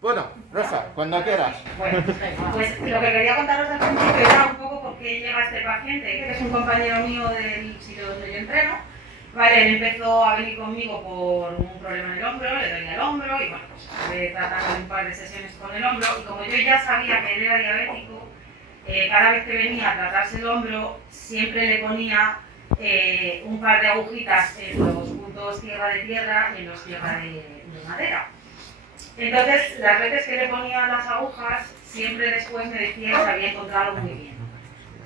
Bueno, Rosa, cuando quieras. Bueno, pues lo que quería contaros al principio era un poco por qué llega este paciente, que es un compañero mío del sitio donde yo entreno. Vale, él empezó a venir conmigo por un problema en el hombro, le dolía el hombro y bueno, pues estuve tratando un par de sesiones con el hombro y como yo ya sabía que él era diabético, cada vez que venía a tratarse el hombro siempre le ponía un par de agujitas en los puntos tierra de tierra y en los tierra de madera. Entonces, las veces que le ponía las agujas, siempre después me decía que se había encontrado muy bien.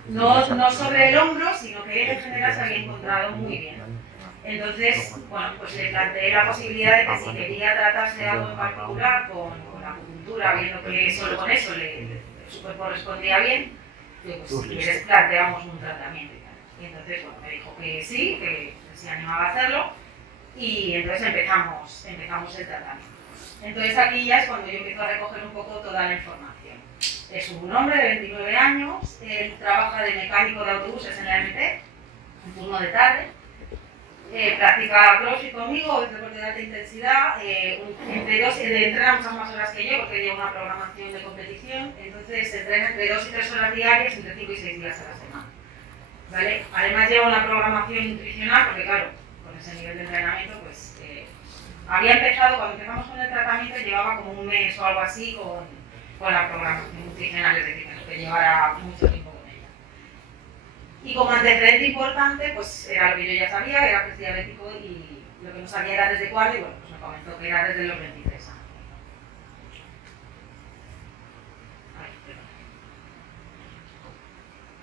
No sobre el hombro, sino que él en general se había encontrado muy bien. Entonces, bueno, pues le planteé la posibilidad de que si quería tratarse algo en particular con la acupuntura, viendo que solo con eso su cuerpo respondía bien, pues si quieres planteamos un tratamiento y tal. Y entonces, bueno, me dijo que sí, que se animaba a hacerlo, y entonces empezamos el tratamiento. Entonces aquí ya es cuando yo empiezo a recoger un poco toda la información. Es un hombre de 29 años, él trabaja de mecánico de autobuses en la MT, un turno de tarde, practica CrossFit conmigo, es deporte de alta intensidad, entrena muchas más horas que yo porque lleva una programación de competición, entonces se entrena entre 2 y 3 horas diarias, entre 5 y 6 días a la semana. ¿Vale? Además lleva una programación nutricional porque claro, con ese nivel de entrenamiento pues había empezado, cuando empezamos con el tratamiento, llevaba como un mes o algo así con la programación nutricional, es decir, que llevara mucho tiempo con ella. Y como antecedente importante, pues era lo que yo ya sabía, era que es diabético y lo que no sabía era desde cuándo, y bueno, pues me comentó que era desde los 23 años.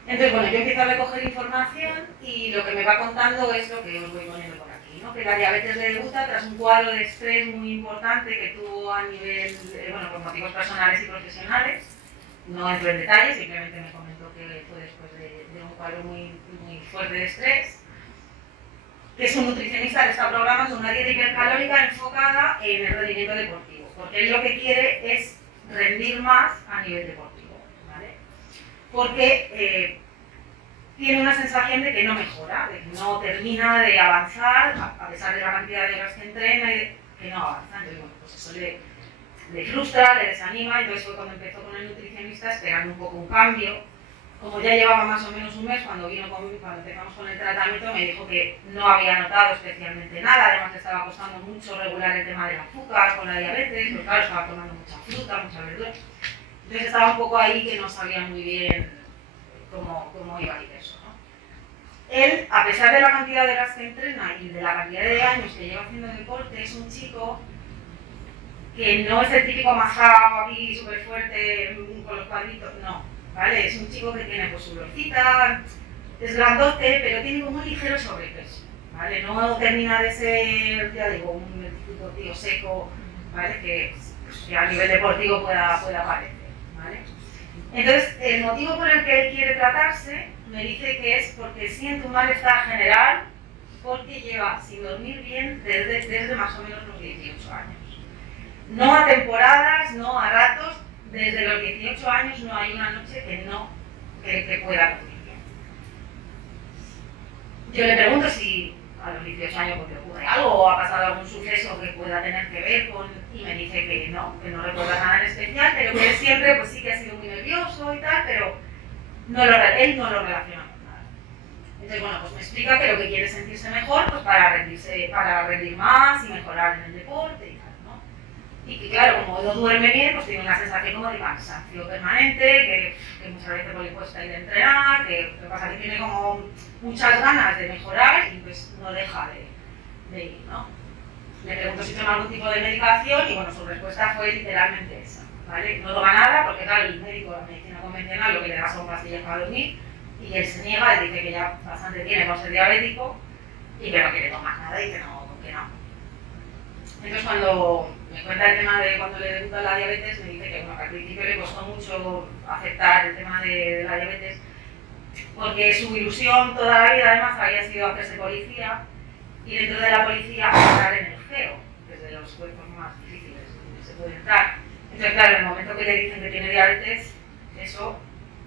Entonces, bueno, yo empiezo a recoger información y lo que me va contando es lo que os voy poniendo por aquí, ¿no? Que la diabetes le debuta tras un cuadro de estrés muy importante que tuvo a nivel, bueno, por motivos personales y profesionales. No entro en detalle, simplemente me comentó que fue después de un cuadro muy fuerte de estrés. Que es un nutricionista que está programando una dieta hipercalórica enfocada en el rendimiento deportivo, porque él lo que quiere es rendir más a nivel deportivo, ¿vale? Porque tiene una sensación de que no mejora, de que no termina de avanzar, a pesar de la cantidad de horas que entrena, y que no avanza. Entonces, bueno, pues eso le frustra, le desanima, entonces fue cuando empezó con el nutricionista esperando un poco un cambio. Como ya llevaba más o menos un mes, cuando empezamos con el tratamiento, me dijo que no había notado especialmente nada, además le estaba costando mucho regular el tema del azúcar con la diabetes, porque claro, estaba tomando mucha fruta, mucha verdura. Entonces estaba un poco ahí que no sabía muy bien cómo iba a ir eso, ¿no? Él, a pesar de la cantidad de horas que entrena y de la cantidad de años que lleva haciendo deporte, es un chico que no es el típico mazao aquí súper fuerte con los cuadritos, no, ¿vale? Es un chico que tiene pues su lorcita, es grandote, pero tiene como un ligero sobrepeso, ¿vale? No termina de ser, ya digo, un típico tío seco, ¿vale? Que pues, a nivel deportivo pueda aparecer, ¿vale? Entonces, el motivo por el que él quiere tratarse me dice que es porque siente un malestar general porque lleva sin dormir bien desde más o menos los 18 años. No a temporadas, no a ratos, desde los 18 años no hay una noche que pueda dormir bien. Yo le pregunto si a los 18 años porque ocurre algo o ha pasado algún suceso que pueda tener que ver con, y me dice que no recuerda nada en especial, pero que él siempre pues sí que ha sido muy nervioso y tal, pero él no lo relaciona con nada. Entonces, bueno, pues me explica que lo que quiere es sentirse mejor pues para rendir más y mejorar en el deporte y tal, ¿no? Y que claro, como no duerme bien, pues tiene una sensación como de cansancio permanente, que muchas veces pues, le cuesta ir a entrenar, que lo que pasa es que tiene como muchas ganas de mejorar y pues no deja de ir, ¿no? Le pregunto si toma algún tipo de medicación y bueno, su respuesta fue literalmente esa, ¿vale? No toma nada porque claro, el médico de la medicina convencional lo que le da son pastillas para dormir y él se niega, él dice que ya bastante tiene por ser diabético y que no quiere tomar nada y que no. Entonces cuando me cuenta el tema de cuando le debuta la diabetes, me dice que, bueno, que al principio le costó mucho aceptar el tema de la diabetes porque su ilusión toda la vida además había sido hacerse policía y dentro de la policía entrar en el GEO, que es de los cuerpos más difíciles donde se puede entrar. Entonces claro, en el momento que le dicen que tiene diabetes, eso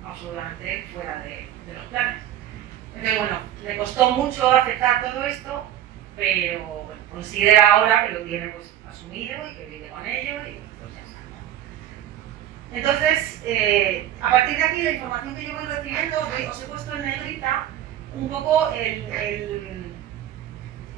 absolutamente fuera de los planes. Entonces bueno, le costó mucho aceptar todo esto, pero bueno, considera ahora que lo tiene pues asumido y que vive con ello y pues ya está, ¿no? Entonces, a partir de aquí, la información que yo voy recibiendo, os he puesto en negrita un poco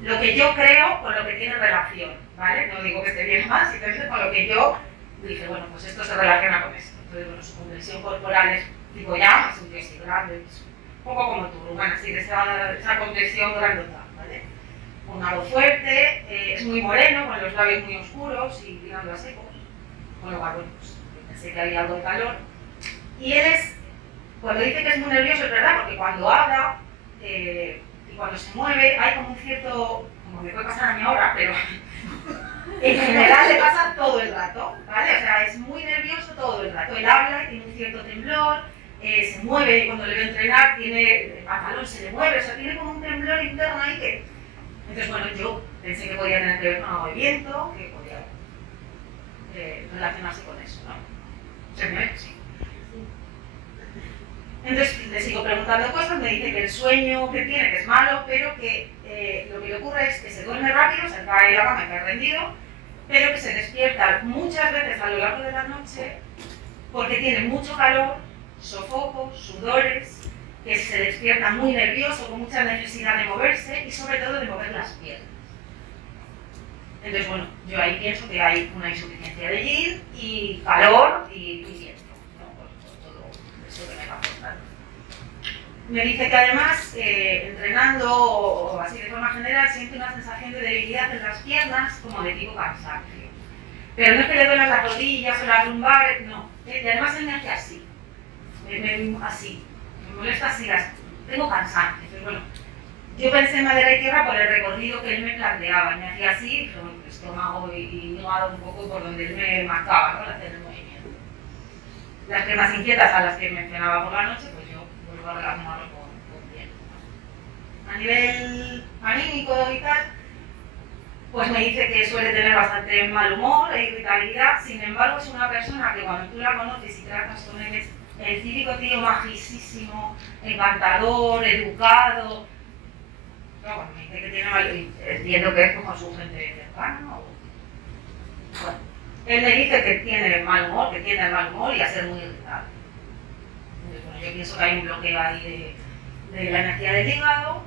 lo que yo creo con lo que tiene relación, ¿vale? No digo que esté bien o mal, simplemente con lo que yo dije, bueno, pues esto se relaciona con esto. Entonces, bueno, su comprensión corporal es tipo ya, es un tío así grande, un poco como tú, bueno, así de esa comprensión grandota, ¿vale? Con una voz fuerte, es muy moreno, con los labios muy oscuros y tirando a secos, con lo cual, bueno, pues pensé que había algo de calor. Y él es, cuando dice que es muy nervioso, es verdad, porque cuando habla y cuando se mueve, hay como un cierto, como me puede pasar a mí ahora, pero en general le pasa todo el rato, ¿vale? O sea, es muy nervioso todo el rato. Él habla y tiene un cierto temblor, se mueve, y cuando le veo entrenar, tiene el pantalón, se le mueve, o sea, tiene como un temblor interno ahí que... Entonces, bueno, yo pensé que podía tener que ver con algo de viento, que podía relacionarse con eso, ¿no? ¿Se me ve? Sí. Entonces le sigo preguntando cosas, me dice que el sueño que tiene que es malo, pero que lo que le ocurre es que se duerme rápido, se cae en la cama y cae rendido, pero que se despierta muchas veces a lo largo de la noche porque tiene mucho calor, sofocos, sudores, que se despierta muy nervioso, con mucha necesidad de moverse y sobre todo de mover las piernas. Entonces, bueno, yo ahí pienso que hay una insuficiencia de yin y calor y viento, ¿no? Por todo eso que me va contando. Me dice que además, entrenando o así de forma general, siente una sensación de debilidad en las piernas como de tipo cansancio. Pero no es que le duelan las rodillas o las lumbares, no. Y además él me hace así, así, me molesta así, tengo cansancio. Entonces, bueno, yo pensé en madera y tierra por el recorrido que él me planteaba, y me hacía así, y dije, bueno, estómago y hígado un poco por donde él me marcaba, ¿no? Al hacer el movimiento. Las piernas inquietas a las que mencionaba por la noche, pues yo vuelvo a relacionarlo con bien. A nivel anímico y tal, pues me dice que suele tener bastante mal humor e irritabilidad, sin embargo es una persona que cuando tú la conoces y tratas con él es el típico tío majísimo, encantador, educado. No, bueno, me dice que tiene mal, entiendo que es como su gente cercana. Bueno, él me dice que tiene mal humor, que tiene mal humor y a ser muy irritable. Entonces, bueno, yo pienso que hay un bloqueo ahí de la energía del hígado.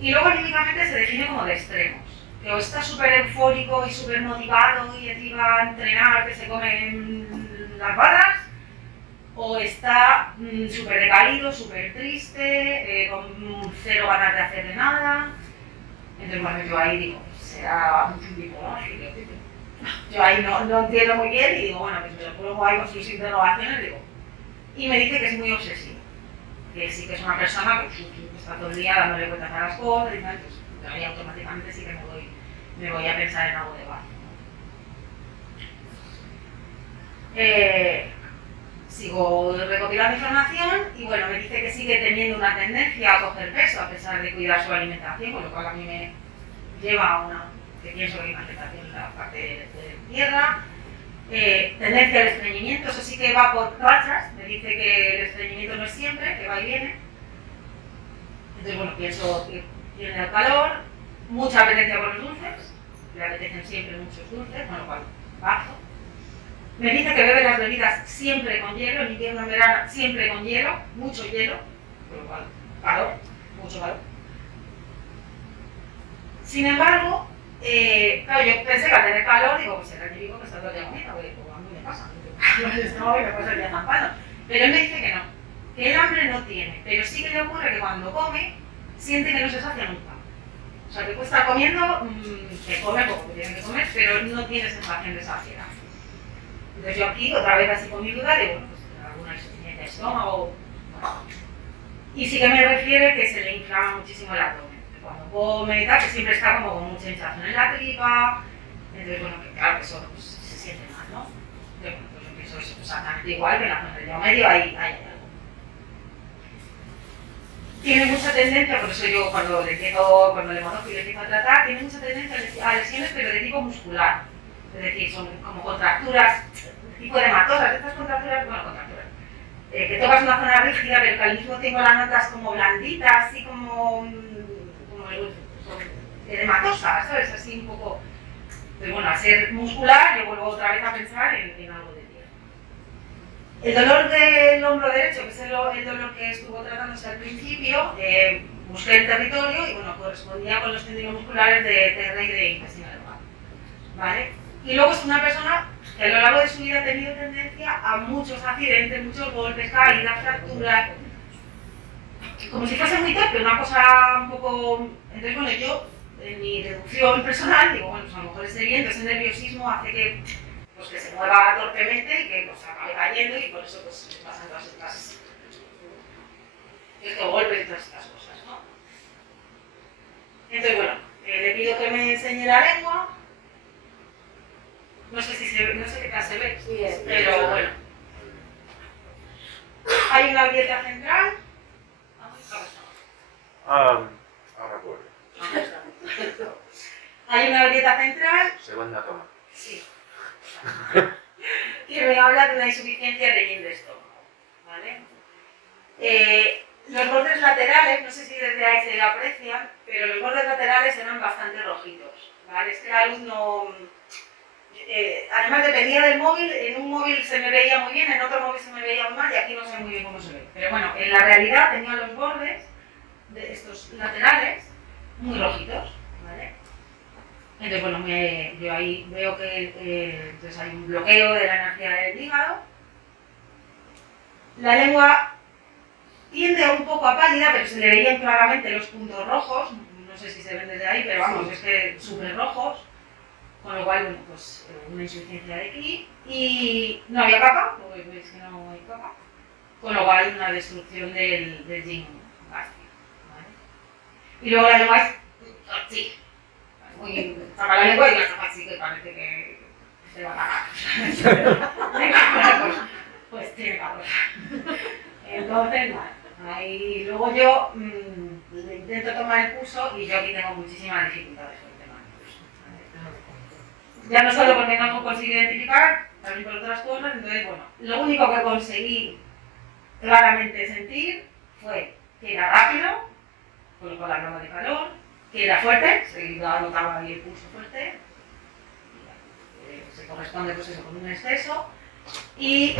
Y luego anímicamente se define como de extremos. Que o está súper eufórico y súper motivado y encima a entrenar, que se comen las barras, o está súper decaído, súper triste, con cero ganas de hacer de nada. Entonces, bueno, yo ahí digo, será un bipolar. Yo ahí no entiendo muy bien y digo, bueno, pues me lo pongo ahí con sus interrogaciones, digo. Y me dice que es muy obsesivo, que sí que es una persona que está todo el día dándole vueltas a las cosas y tal, pues yo ahí automáticamente sí que me voy a pensar en algo de base. Sigo recopilando información y bueno, me dice que sigue teniendo una tendencia a coger peso a pesar de cuidar su alimentación, con lo cual a mí me lleva a una, que pienso que hay una alimentación en la parte de tierra. Tendencia al estreñimiento, eso sí que va por rachas, me dice que el estreñimiento no es siempre, que va y viene. Entonces bueno, pienso que tiene el calor, mucha apetencia por los dulces, le apetecen siempre muchos dulces, con lo cual bajo. Me dice que bebe las bebidas siempre con hielo, en invierno, en verano, siempre con hielo, mucho hielo, con lo cual calor, mucho calor. Sin embargo, claro, yo pensé que al tener calor, digo, pues será típico que está todo el día comiendo, porque a mí me pasa, no, me pasa el día zampando. Pero él me dice que no, que el hambre no tiene, pero sí que le ocurre que cuando come, siente que no se sacia nunca. O sea, que puede estar comiendo, que come poco, que tiene que comer, pero no tiene sensación de saciedad. Entonces yo aquí, otra vez así con mi duda, digo, bueno, pues alguna insuficiencia de estómago, bueno. Y sí que me refiere que se le inflama muchísimo el abdomen. Cuando come y tal, que siempre está como con mucha hinchazón en la tripa. Entonces, bueno, que claro, que eso pues, se siente mal, ¿no? Entonces, bueno, pues yo pienso eso exactamente igual que en la zona del medio hay algo. Tiene mucha tendencia, por eso yo cuando le conozco y le empiezo a tratar, tiene mucha tendencia a lesiones, pero de tipo muscular. Es decir, son como contracturas, tipo de hematosas, estas contracturas, bueno, contracturas. Que tocas una zona rígida, pero que al mismo tiempo la notas como blandita, así como hematosas, ¿sabes? Así un poco. Pero bueno, al ser muscular, yo vuelvo otra vez a pensar en algo de tierra. El dolor del hombro derecho, que es el dolor que estuvo tratándose al principio, busqué el territorio y bueno, correspondía con los tendinomusculares de TR y de intestino delgado, ¿vale? Y luego es una persona que a lo largo de su vida ha tenido tendencia a muchos accidentes, muchos golpes, caídas, fracturas, como si fuese muy torpe, una cosa un poco... Entonces, bueno, yo, en mi deducción personal, digo, bueno, pues a lo mejor ese viento, ese nerviosismo hace que, pues, que se mueva torpemente y que pues, acabe cayendo y por eso pues, le pasan todas estos golpes y todas estas cosas, ¿no? Entonces, bueno, le pido que me enseñe la lengua. No sé si se ve, no sé qué tal se ve, pero bueno. Hay una grieta central. Ahora vuelve. Hay una grieta central. Segunda toma. Sí. Que me habla de una insuficiencia de yin de estómago, ¿vale? Los bordes laterales, no sé si desde ahí se aprecian, pero los bordes laterales eran bastante rojitos, ¿vale? Es que la luz no... además dependía del móvil, en un móvil se me veía muy bien, en otro móvil se me veía muy mal y aquí no sé muy bien cómo se ve. Pero bueno, en la realidad tenía los bordes de estos laterales muy rojitos, ¿vale? Entonces, bueno, yo ahí veo que entonces hay un bloqueo de la energía del hígado. La lengua tiende un poco a pálida, pero se le veían claramente los puntos rojos, no sé si se ven desde ahí, pero vamos, es que súper rojos, con lo cual, bueno, pues una insuficiencia de aquí, y no había capa, porque veis que no hay capa, con lo cual una destrucción del yin gástrico, ¿vale? Y luego la lengua es así, muy, saca la lengua y la tapa así que parece que se va a cagar. Pues tiene calor. Entonces, nada, ahí luego yo le intento tomar el pulso y yo aquí tengo muchísimas dificultades con el tema del pulso. Ya no solo porque no consigo identificar, también por otras cosas, entonces, bueno, lo único que conseguí claramente sentir fue que era rápido, con la broma de calor, que era fuerte, se notaba ahí el pulso fuerte, se corresponde pues eso, con un exceso, y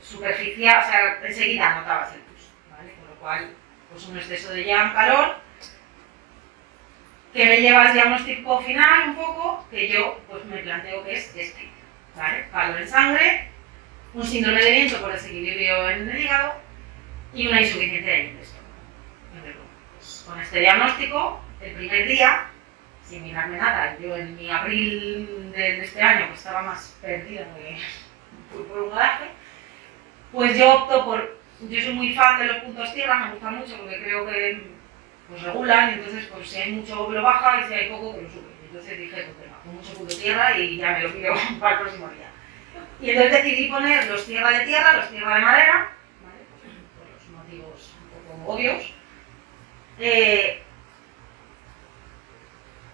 superficie, o sea, enseguida notabas el pulso, ¿vale? Con lo cual, pues un exceso de jam, calor, que me lleva al diagnóstico final un poco, que yo pues me planteo que es este, ¿vale? Calor en sangre, un síndrome de viento por desequilibrio en el hígado y una insuficiencia de intestino. Pues, con este diagnóstico, el primer día, sin mirarme nada, yo en mi abril de este año pues estaba más perdida que por un garaje, pues yo opto por, yo soy muy fan de los puntos tierra, me gusta mucho porque creo que pues regulan, y entonces pues si hay mucho lo baja y si hay poco que lo sube. Entonces dije, pues venga, con mucho punto tierra y ya me lo pido para el próximo día. Y entonces decidí poner los tierra de tierra, los tierra de madera, ¿vale? Pues, por los motivos un poco obvios.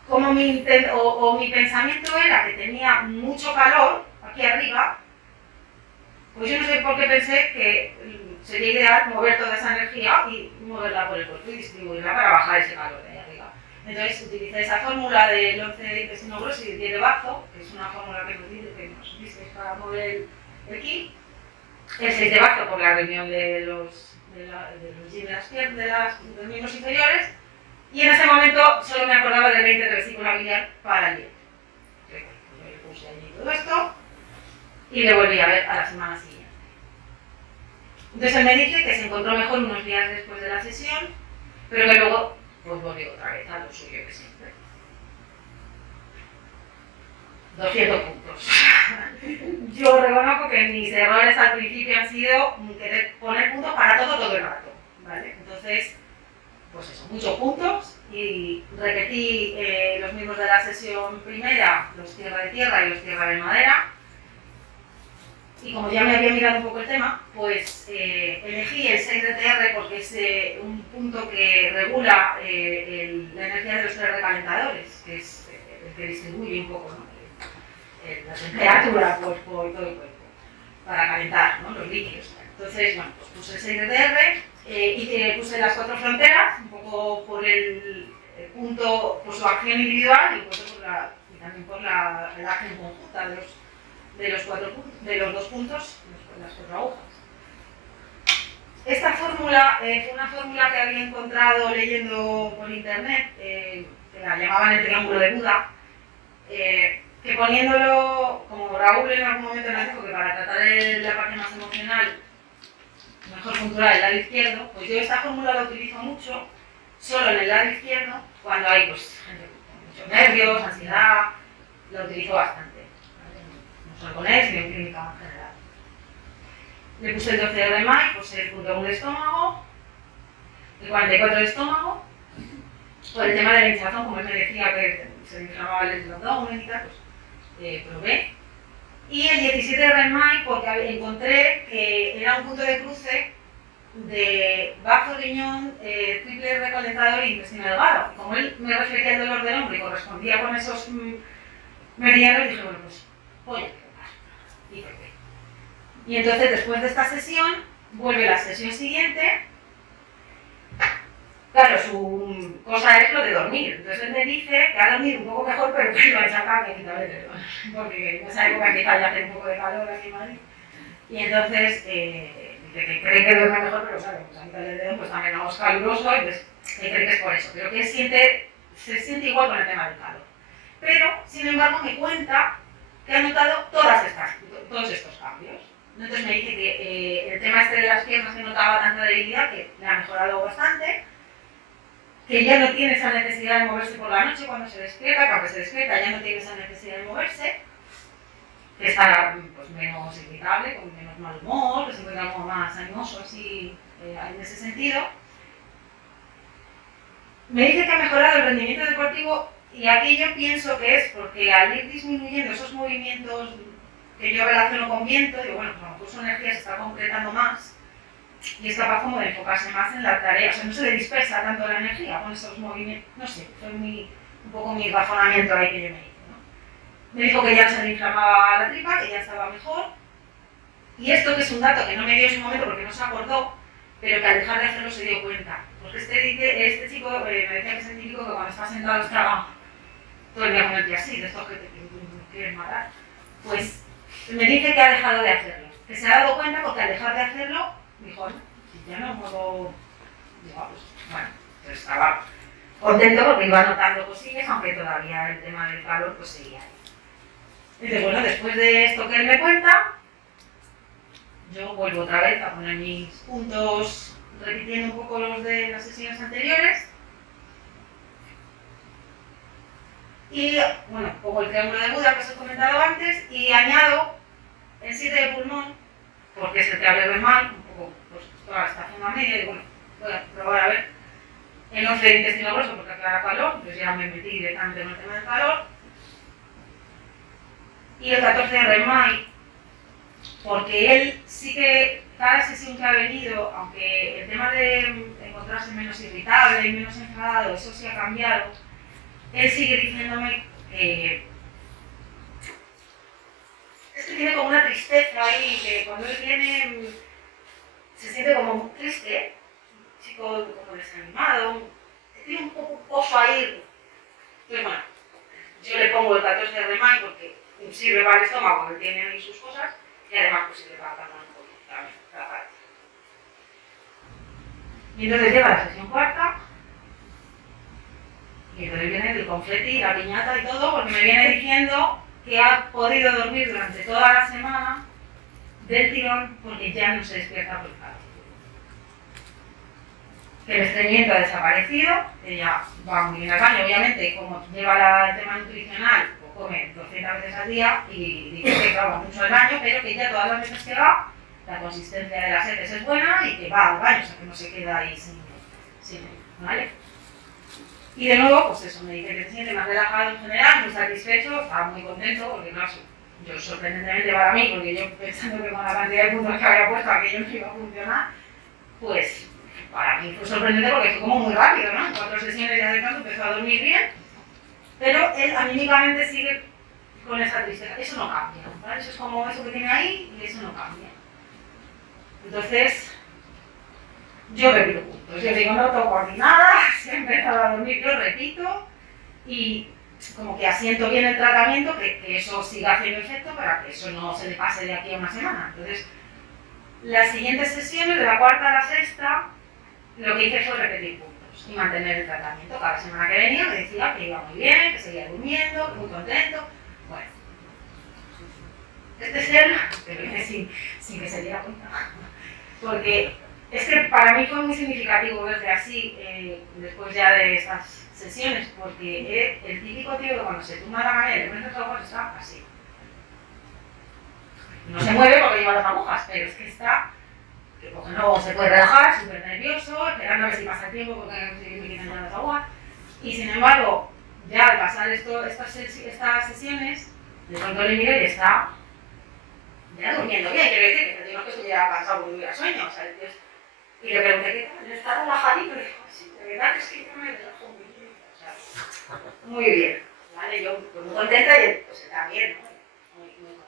Como mi pensamiento era que tenía mucho calor aquí arriba, pues yo no sé por qué pensé que sería ideal mover toda esa energía y moverla por el cuerpo y distribuirla para bajar ese calor de ahí arriba. Entonces utilicé esa fórmula del 11 de intestino grueso y 10 de bazo, que es una fórmula que nos dice para mover el ki. El 6 de bazo por la reunión de los yin de las piernas, de los miembros inferiores. Y en ese momento solo me acordaba del 20 de vesícula biliar para el día. Yo le puse allí todo esto y le volví a ver a la semana siguiente. Entonces él me dice que se encontró mejor unos días después de la sesión, pero que luego pues volvió otra vez a lo suyo que siempre. 200 puntos. Yo reconozco que mis errores al principio han sido querer poner puntos para todo el rato, ¿vale? Entonces, pues eso, muchos puntos, y repetí los mismos de la sesión primera, los tierra de tierra y los tierra de madera. Y como ya me había mirado un poco el tema, pues elegí el 6 de TR porque es un punto que regula la energía de los tres recalentadores, que es el que distribuye un poco, ¿no? La temperatura pues, por todo el cuerpo, para calentar, ¿no? Los líquidos. Entonces, bueno, pues puse el 6 de TR y puse las 4 fronteras, un poco por el punto, por su acción individual y también por la acción conjunta de los 2 puntos, las 4 agujas. Esta fórmula fue una fórmula que había encontrado leyendo por internet, que la llamaban el triángulo de Buda, que poniéndolo, como Raúl en algún momento nos dijo que para tratar la parte más emocional, mejor puntuar el lado izquierdo, pues yo esta fórmula la utilizo mucho, solo en el lado izquierdo, cuando hay pues, gente con muchos nervios, ansiedad, la utilizo bastante, ¿vale? No solo con él, sino en clínica en general. Le puse el 12 de RMI, pues el punto 1 de estómago, el 44 de estómago, por el tema de la hinchazón, como él me decía que se me inflamaba el abdomen y tal, pues probé. Y el 17 de RMI porque encontré que era un punto de cruce de bazo, riñón, triple recalentador e intestino delgado. Como él me refería al dolor del hombro y correspondía con esos meridianos, dije, bueno, pues voy a probar. Y probé. Y entonces, después de esta sesión, vuelve la sesión siguiente. Claro, su cosa es lo de dormir. Entonces él me dice que ha dormido un poco mejor, pero que lo ha echado que quitarle el teléfono. Porque en esa época quizá ya hace un poco de calor aquí en Madrid. Y entonces dice que cree que duerme mejor, pero claro, pues a mitad del dedo pues también es caluroso, entonces cree que es por eso. Pero que se siente igual con el tema del calor. Pero, sin embargo, me cuenta que ha notado todos estos cambios. Entonces me dice que el tema este de las piernas que notaba tanta debilidad, que le ha mejorado bastante, que ya no tiene esa necesidad de moverse por la noche cuando se despierta, que aunque se despierta ya no tiene esa necesidad de moverse, que está pues, menos irritable, con menos mal humor, que se encuentra como más animoso así en ese sentido. Me dice que ha mejorado el rendimiento deportivo y aquí yo pienso que es porque al ir disminuyendo esos movimientos que yo relaciono con viento, digo, bueno, pues a lo mejor su energía se está concretando más y es capaz como de enfocarse más en la tarea, o sea, no se le dispersa tanto la energía con esos movimientos, no sé, fue un poco mi razonamiento ahí que yo me hice, ¿no? Me dijo que ya no se le inflamaba la tripa, que ya estaba mejor, y esto que es un dato que no me dio en su momento porque no se acordó, pero que al dejar de hacerlo se dio cuenta, porque este chico me decía que es el típico que cuando está sentado está todo el día con el pie así, de estos que te quieren matar, pues me dice que ha dejado de hacerlo, que se ha dado cuenta porque al dejar de hacerlo, dijo, si ya no muevo, digo, pues bueno, pues estaba contento porque iba notando cosillas, aunque todavía el tema del calor pues seguía ahí. Entonces, bueno, después de esto que él me cuenta, yo vuelvo otra vez a poner mis puntos, repitiendo un poco los de las sesiones anteriores. Y, bueno, pongo el triángulo de Buda que os he comentado antes y añado el 7 de pulmón, porque es el que abre de mal, un poco pues, toda esta zona media, y bueno, voy a probar a ver el 11 de intestino grueso porque aclara calor, entonces ya me metí directamente en el tema del calor. Y el 14 de RMI, porque él sí que cada sesión que ha venido, aunque el tema de encontrarse menos irritable y menos enfadado, eso sí ha cambiado, él sigue diciéndome que es que tiene como una tristeza ahí, que cuando él viene se siente como muy triste, un chico como desanimado, tiene un poco un pozo ahí. Entonces, bueno, yo le pongo el 14 de RMI porque sirve para el estómago, que tiene ahí sus cosas, y además pues sirve para calmar un poco también la parte. Y entonces llega la sesión cuarta, y entonces viene el confeti, la piñata y todo, porque me viene diciendo que ha podido dormir durante toda la semana del tirón porque ya no se despierta por el calor. Que el estreñimiento ha desaparecido, ella va muy bien al baño, obviamente, como lleva el tema nutricional, pues come 200 veces al día y dice que va mucho al baño, pero que ya todas las veces que va, la consistencia de las heces es buena y que va al baño, o sea que no se queda ahí sin ¿vale? Y de nuevo, pues eso, me dice que se siente más relajado en general, muy satisfecho, está muy contento, porque no, yo sorprendentemente para mí, porque yo pensando que con la cantidad de puntos que había puesto aquello no iba a funcionar, pues para mí fue sorprendente porque fue como muy rápido, ¿no? En 4 sesiones ya de pronto empezó a dormir bien, pero él anímicamente sigue con esa tristeza. Eso no cambia, ¿vale? Eso es como eso que tiene ahí y eso no cambia. Entonces, yo repito puntos. Yo digo, no toco aquí nada, si he empezado a dormir, yo repito y como que asiento bien el tratamiento, que eso siga haciendo efecto para que eso no se le pase de aquí a una semana. Entonces, Las siguientes sesiones, de la cuarta a la sexta, lo que hice fue repetir puntos y mantener el tratamiento. Cada semana que venía me decía que iba muy bien, que seguía durmiendo, muy contento. Bueno, este ser, pero sin que se diera cuenta. Porque es que para mí fue muy significativo verte así después ya de estas sesiones, porque el típico tío que cuando se tumba la mano y le pones los ojos está así. No se mueve porque lleva las agujas, pero es que está, que porque no se puede relajar, súper nervioso, esperando a ver si pasa el tiempo porque no sé me quitan ya las agujas. Y sin embargo, ya al pasar estas sesiones, de pronto le miro y está ya durmiendo bien, quiero decir, que no es que estuviera cansado porque tuviera sueño, o sea, y le pregunté qué tal, está relajadito, y dijo, sí, de verdad que es que yo me relajo muy bien, o sea, muy bien, ¿vale? Yo pues, muy contenta y él, pues él también, ¿no? Muy contento.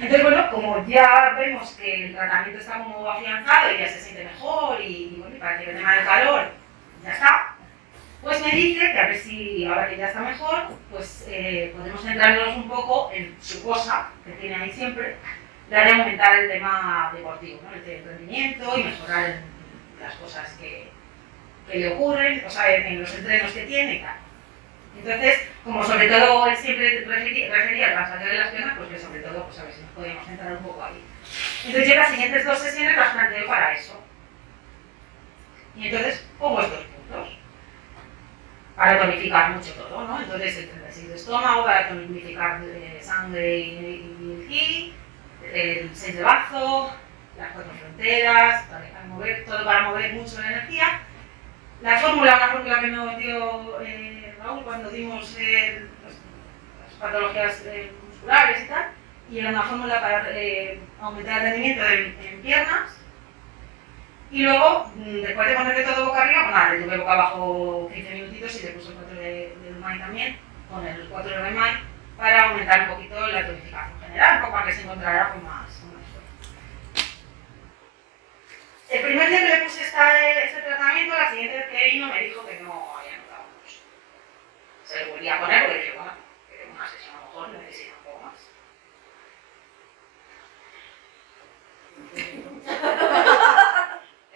Entonces, bueno, como ya vemos que el tratamiento está como afianzado y ya se siente mejor y bueno, y parece que el tema del calor ya está, pues me dice que a ver si ahora que ya está mejor, pues podemos centrarnos un poco en su cosa, que tiene ahí siempre, la de aumentar el tema deportivo, ¿no? El rendimiento y mejorar en las cosas que le ocurren, o sea, en los entrenos que tiene y tal. Entonces, como sobre todo él siempre refería al cansancio de las piernas, pues que sobre todo, pues a ver si nos podíamos centrar un poco ahí. Entonces yo las siguientes 2 sesiones las planteo para eso. Y entonces pongo estos puntos para tonificar mucho todo, ¿no? Entonces el 36 de estómago para tonificar sangre y el ki, el 6 de bazo, las 4 fronteras, para mover, todo para mover mucho la energía. La fórmula, una fórmula que nos dio Raúl cuando dimos las patologías musculares y tal, y era una fórmula para aumentar el rendimiento en piernas. Y luego, después de ponerle todo boca arriba, pues nada, le tuve boca abajo 15 minutitos y le puse el 4 de Lumai también, con el 4 de Lumai, para aumentar un poquito la tonificación general, para que se encontrara con más fuerza. El primer día que le puse este tratamiento, la siguiente vez que vino me dijo que no había notado mucho. Se lo volvía a poner porque dije, bueno, que una sesión a lo mejor necesita un poco más.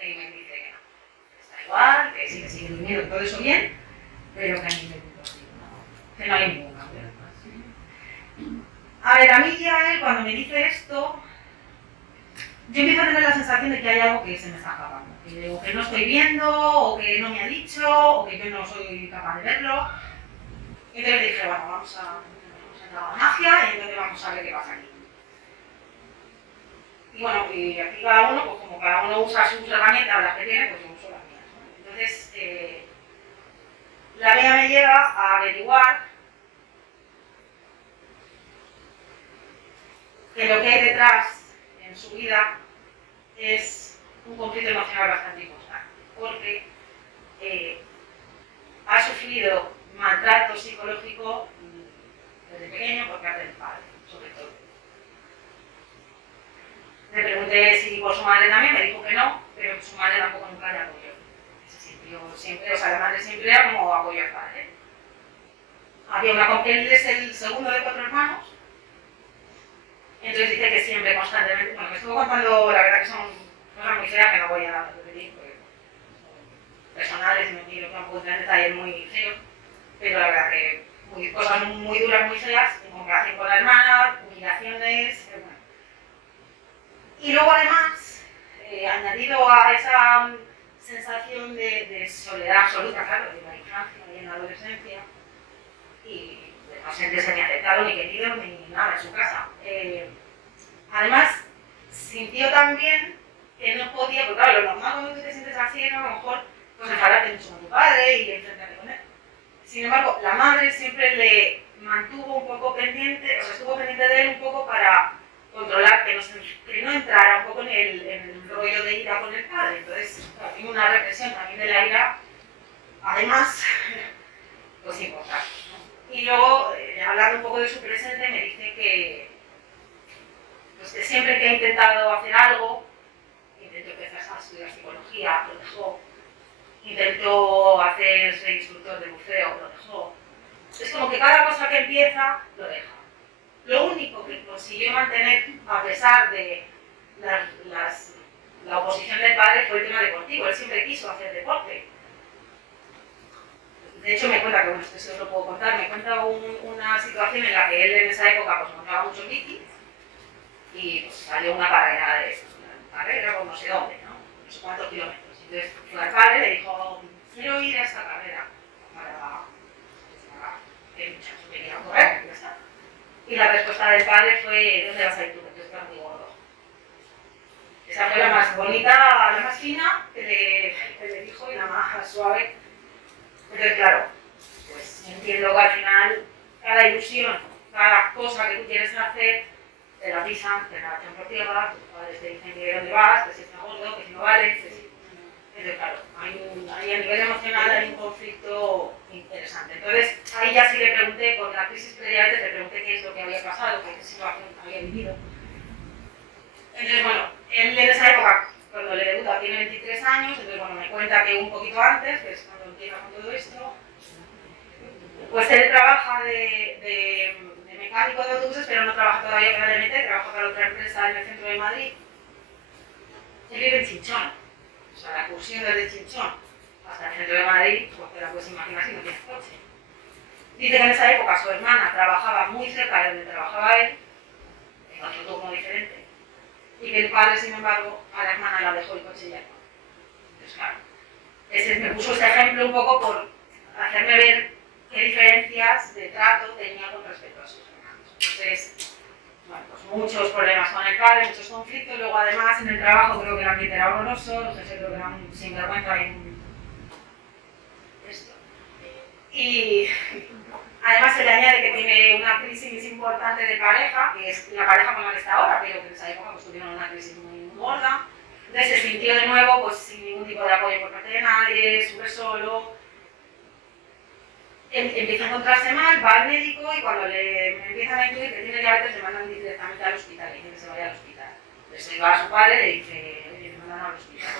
Y me dice que no, que está igual, que sí, que sigue durmiendo, todo eso bien, pero que a nivel que no hay ningún cambio. A ver, a mí ya él cuando me dice esto, yo empiezo a tener la sensación de que hay algo que se me está escapando, que no estoy viendo, o que no me ha dicho, o que yo no soy capaz de verlo. Y entonces dije, bueno, vamos a entrar a la magia y entonces vamos a ver qué pasa aquí. Y bueno, y aquí cada uno, pues como cada uno usa sus herramientas, las que tiene, pues yo uso las mías, ¿no? Entonces, la mía me lleva a averiguar que lo que hay detrás en su vida es un conflicto emocional bastante importante, porque ha sufrido maltrato psicológico desde pequeño por parte del padre, sobre todo. Le pregunté si por su madre también, me dijo que no, pero su madre tampoco nunca le apoyó. Siempre, o sea, la madre siempre era como apoyo al padre. Él es el segundo de 4 hermanos, entonces dice que siempre, constantemente, bueno, me estuvo contando, la verdad que son cosas muy feas que no voy a repetir, porque son personales y no quiero tampoco tener detalles muy feos, pero la verdad que cosas muy duras, muy feas, en comparación con la hermana, humillaciones, bueno. Y luego además, añadido a esa sensación de soledad absoluta, claro, de la infancia y en la adolescencia, y de no sentirse ni aceptado, ni querido, ni nada en su casa. Además, sintió también que no podía, porque claro, lo normal cuando tú te sientes así, ¿no? A lo mejor pues enfadarte mucho con tu padre y enfrentarte con él. Sin embargo, la madre siempre le mantuvo un poco pendiente, o sea, estuvo pendiente de él un poco para controlar que no entrara un poco en el rollo de ira con el padre. Entonces, claro, tiene una represión también de la ira, además, pues importante, ¿no? Y luego, hablando un poco de su presente, me dice que, pues que siempre que ha intentado hacer algo, intentó empezar a estudiar psicología, lo dejó, intentó hacerse instructor de buceo, lo dejó. Es como que cada cosa que empieza, lo deja. Lo único que consiguió mantener, a pesar de la oposición del padre, fue el tema deportivo. Él siempre quiso hacer deporte. De hecho, me cuenta que, bueno, esto sí os lo puedo contar, me cuenta una situación en la que él en esa época pues montaba mucho bici y pues, salió una carrera por no sé dónde, ¿no? No sé cuántos kilómetros. Entonces fue al padre y le dijo, quiero ir a esta carrera para que el muchacho quería correr, y ya está. Y la respuesta del padre fue, ¿dónde vas a ir tú? Que estás muy gordo. Esa fue la más bonita, la más fina que le dijo y la más suave. Entonces, claro, pues entiendo que al final cada ilusión, cada cosa que tú quieres hacer, te la pisan, te la echan por tierra, tus padres te dicen que dónde vas, que si estás gordo, que si no vales, que si... Entonces, claro, ahí a nivel emocional hay un conflicto interesante. Entonces, ahí ya sí le pregunté, con la crisis prediabetes, le pregunté qué es lo que había pasado, qué situación había vivido. Entonces, bueno, él en esa época, cuando le debuta, tiene 23 años, entonces, bueno, me cuenta que un poquito antes, que es cuando empieza con todo esto, pues él trabaja de mecánico de autobuses, pero no trabaja todavía para el DMT, trabaja para otra empresa en el centro de Madrid. Él vive en Chinchón, o sea, la excursión desde Chinchón hasta el centro de Madrid, pues te la puedes imaginar si no tienes coche. Dice que en esa época su hermana trabajaba muy cerca de donde trabajaba él, en otro turno diferente, y que el padre, sin embargo, a la hermana la dejó el coche ya. Entonces, claro, me puso este ejemplo un poco por hacerme ver qué diferencias de trato tenía con respecto a sus hermanos. Entonces, bueno, pues muchos problemas con el padre, muchos conflictos, luego además en el trabajo creo que el ambiente era horroroso, los jefes creo que eran sinvergüenza y esto. Y además se le añade que tiene una crisis importante de pareja, que es la pareja con la que está ahora, pero que en esa época pues, tuvieron una crisis muy gorda. Entonces se sintió de nuevo pues, sin ningún tipo de apoyo por parte de nadie, súper solo. Empieza a encontrarse mal, va al médico y cuando me empiezan a intuir que tiene diabetes le mandan directamente al hospital y dicen que se vaya al hospital. Entonces se va a su padre y le dice, oye, me mandan al hospital.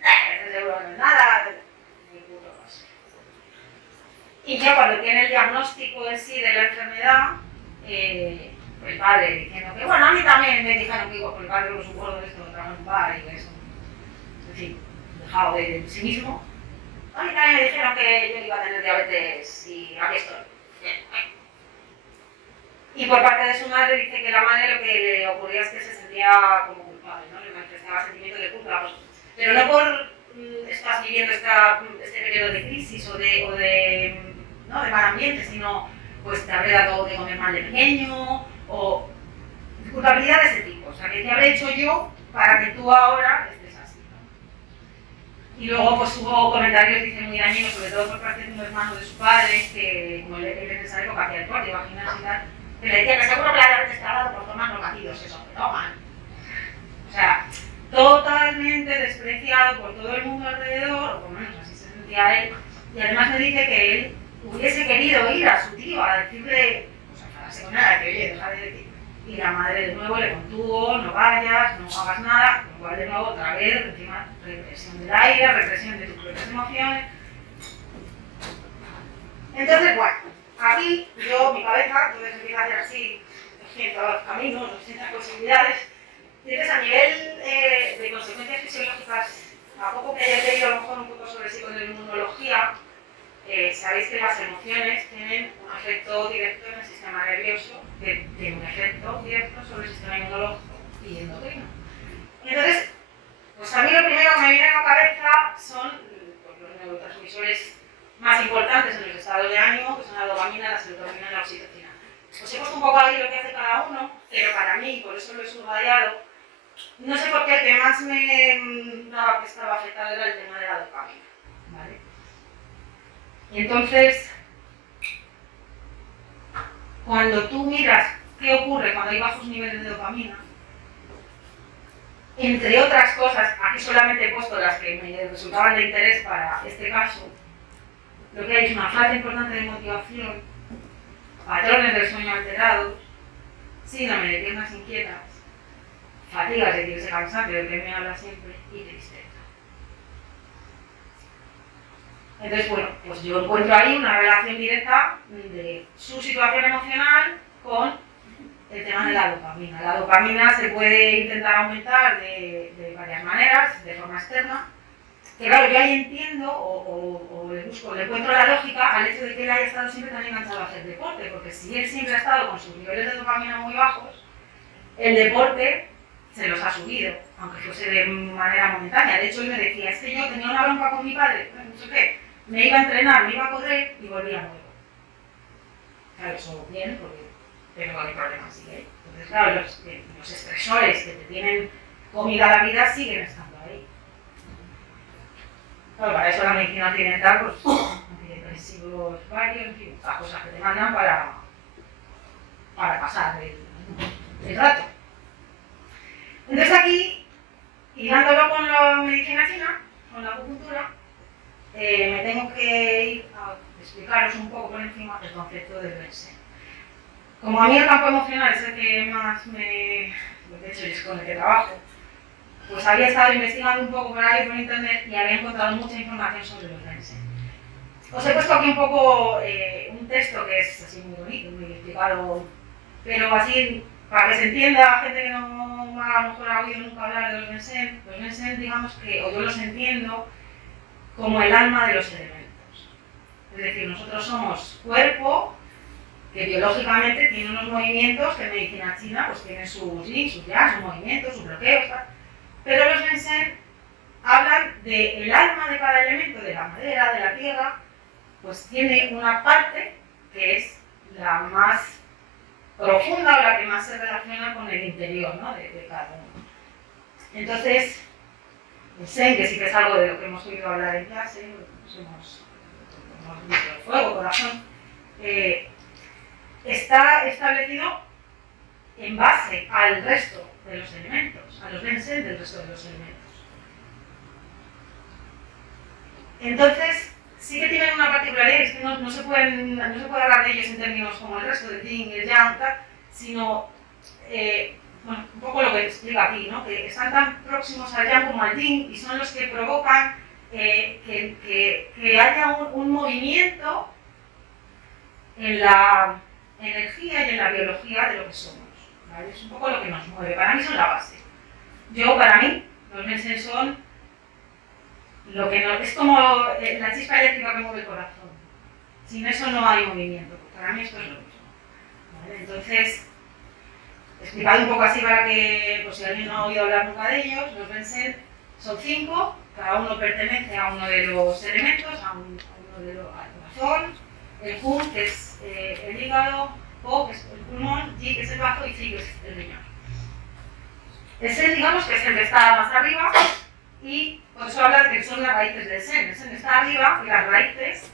€3 no es nada, ni puto caso. Y ya cuando tiene el diagnóstico en sí de la enfermedad, el padre diciendo que, bueno, a mí también me dijeron que el padre no es un gordo de esto, trabaja en un bar y que es en fin, dejado de sí mismo. A mí también me dijeron que yo iba a tener diabetes y aquí estoy. Y por parte de su madre dice que la madre lo que le ocurría es que se sentía como culpable, ¿no? Le manifestaba sentimiento de culpa, pues, pero no por estás viviendo este periodo de crisis o ¿no? de mal ambiente, sino pues te habré dado de comer mal de pequeño o culpabilidad de ese tipo. O sea, que te habré hecho yo para que tú ahora estés así, ¿no? Y luego pues hubo comentarios, dice, muy dañinos, sobre todo por parte de un hermano de su padre, que como él en esa época hacía deporte, iba a gimnasio y tal, que le decía que seguro que la diabetes te ha dado por tomar los batidos, eso, que toman. O sea, totalmente despreciado por todo el mundo alrededor, o por lo menos así se sentía él, y además me dice que él hubiese querido ir a su tío a decirle, pues a enfadarse con él, a decir, oye, deja de decir. Y la madre de nuevo le contuvo, no vayas, no hagas nada, con lo cual de nuevo otra vez, encima represión del aire, represión de tus propias emociones. Entonces, bueno, aquí yo, mi cabeza, entonces empieza a hacer así 200 caminos, 200 posibilidades. Entonces, a nivel de consecuencias fisiológicas, a poco que haya leído a lo mejor un poco sobre psiconeuroinmunología, sabéis que las emociones tienen un efecto directo en el sistema nervioso, que tiene un efecto directo sobre el sistema inmunológico y endocrino. Entonces, pues a mí lo primero que me viene a la cabeza son pues, los neurotransmisores más importantes en los estados de ánimo, que son la dopamina, la serotonina y la oxitocina. Os he puesto un poco ahí lo que hace cada uno, pero para mí, por eso lo he subrayado, no sé por qué el que más me daba que estaba afectado era el tema de la dopamina, ¿vale? Y entonces, cuando tú miras qué ocurre cuando hay bajos niveles de dopamina, entre otras cosas, aquí solamente he puesto las que me resultaban de interés para este caso, lo que hay es una falta importante de motivación, patrones del sueño alterados, síndrome de piernas inquietas, fatiga, es decir, ese cansancio del que me habla siempre, y tristeza. Entonces, bueno, pues yo encuentro ahí una relación directa de su situación emocional con el tema de la dopamina. La dopamina se puede intentar aumentar de varias maneras, de forma externa. Que claro, yo ahí entiendo o le encuentro la lógica al hecho de que él haya estado siempre tan enganchado a hacer deporte, porque si él siempre ha estado con sus niveles de dopamina muy bajos, el deporte se los ha subido, aunque fuese de manera momentánea. De hecho, él me decía, es que yo tenía una bronca con mi padre, no sé qué, me iba a entrenar, me iba a correr y volvía nuevo. Claro, eso bien, porque tengo cualquier problema así, ¿eh? Entonces, claro, los estresores que te tienen comida a la vida siguen estando ahí. Claro, para eso la medicina occidental, pues, antidepresivos varios, en fin, las cosas que te mandan para pasar el rato. Entonces aquí, hilándolo con la medicina china, con la acupuntura, me tengo que ir a explicaros un poco por encima el concepto del Bensen. Como a mí el campo emocional es el que más de hecho es con el que trabajo, pues había estado investigando un poco por ahí por internet y había encontrado mucha información sobre los Bensen. Os he puesto aquí un poco un texto que es así muy bonito, muy explicado, pero así para que se entienda, gente que no a lo mejor ha oído nunca hablar de los Bensen, digamos que, o yo los entiendo como el alma de los elementos. Es decir, nosotros somos cuerpo que biológicamente tiene unos movimientos que en medicina china pues tiene sus yin, sus yang, sus movimientos, sus bloqueos, tal. Pero los Bensen hablan del alma de cada elemento, de la madera, de la tierra, pues tiene una parte que es la más profunda o la que más se relaciona con el interior, ¿no? de cada uno. Entonces, el Zen, que sí que es algo de lo que hemos oído hablar en clase, pues hemos visto el fuego, corazón, está establecido en base al resto de los elementos, a los Bensen del resto de los elementos. Entonces, sí que tienen una particularidad, es que no se puede hablar de ellos en términos como el resto del yin, el yang, sino bueno, un poco lo que explica aquí, ¿no? Que están tan próximos al yang como al yin y son los que provocan que haya un movimiento en la energía y en la biología de lo que somos, ¿vale? Es un poco lo que nos mueve. Para mí son la base. Para mí, los Bensen son lo que no, es como la chispa eléctrica que mueve el corazón. Sin eso no hay movimiento. Para mí esto es lo mismo, ¿vale? Entonces, explicado un poco así para que, pues si alguien no ha oído hablar nunca de ellos, los Bensen son 5, cada uno pertenece a uno de los elementos, a uno de los, al corazón, el Kun, que es el hígado, Po, que es el pulmón, Ji, que es el bazo, y Chi, que es el riñón. El Sen, digamos, que es el que está más arriba, y por eso habla de que son las raíces del Sen. El Sen está arriba y las raíces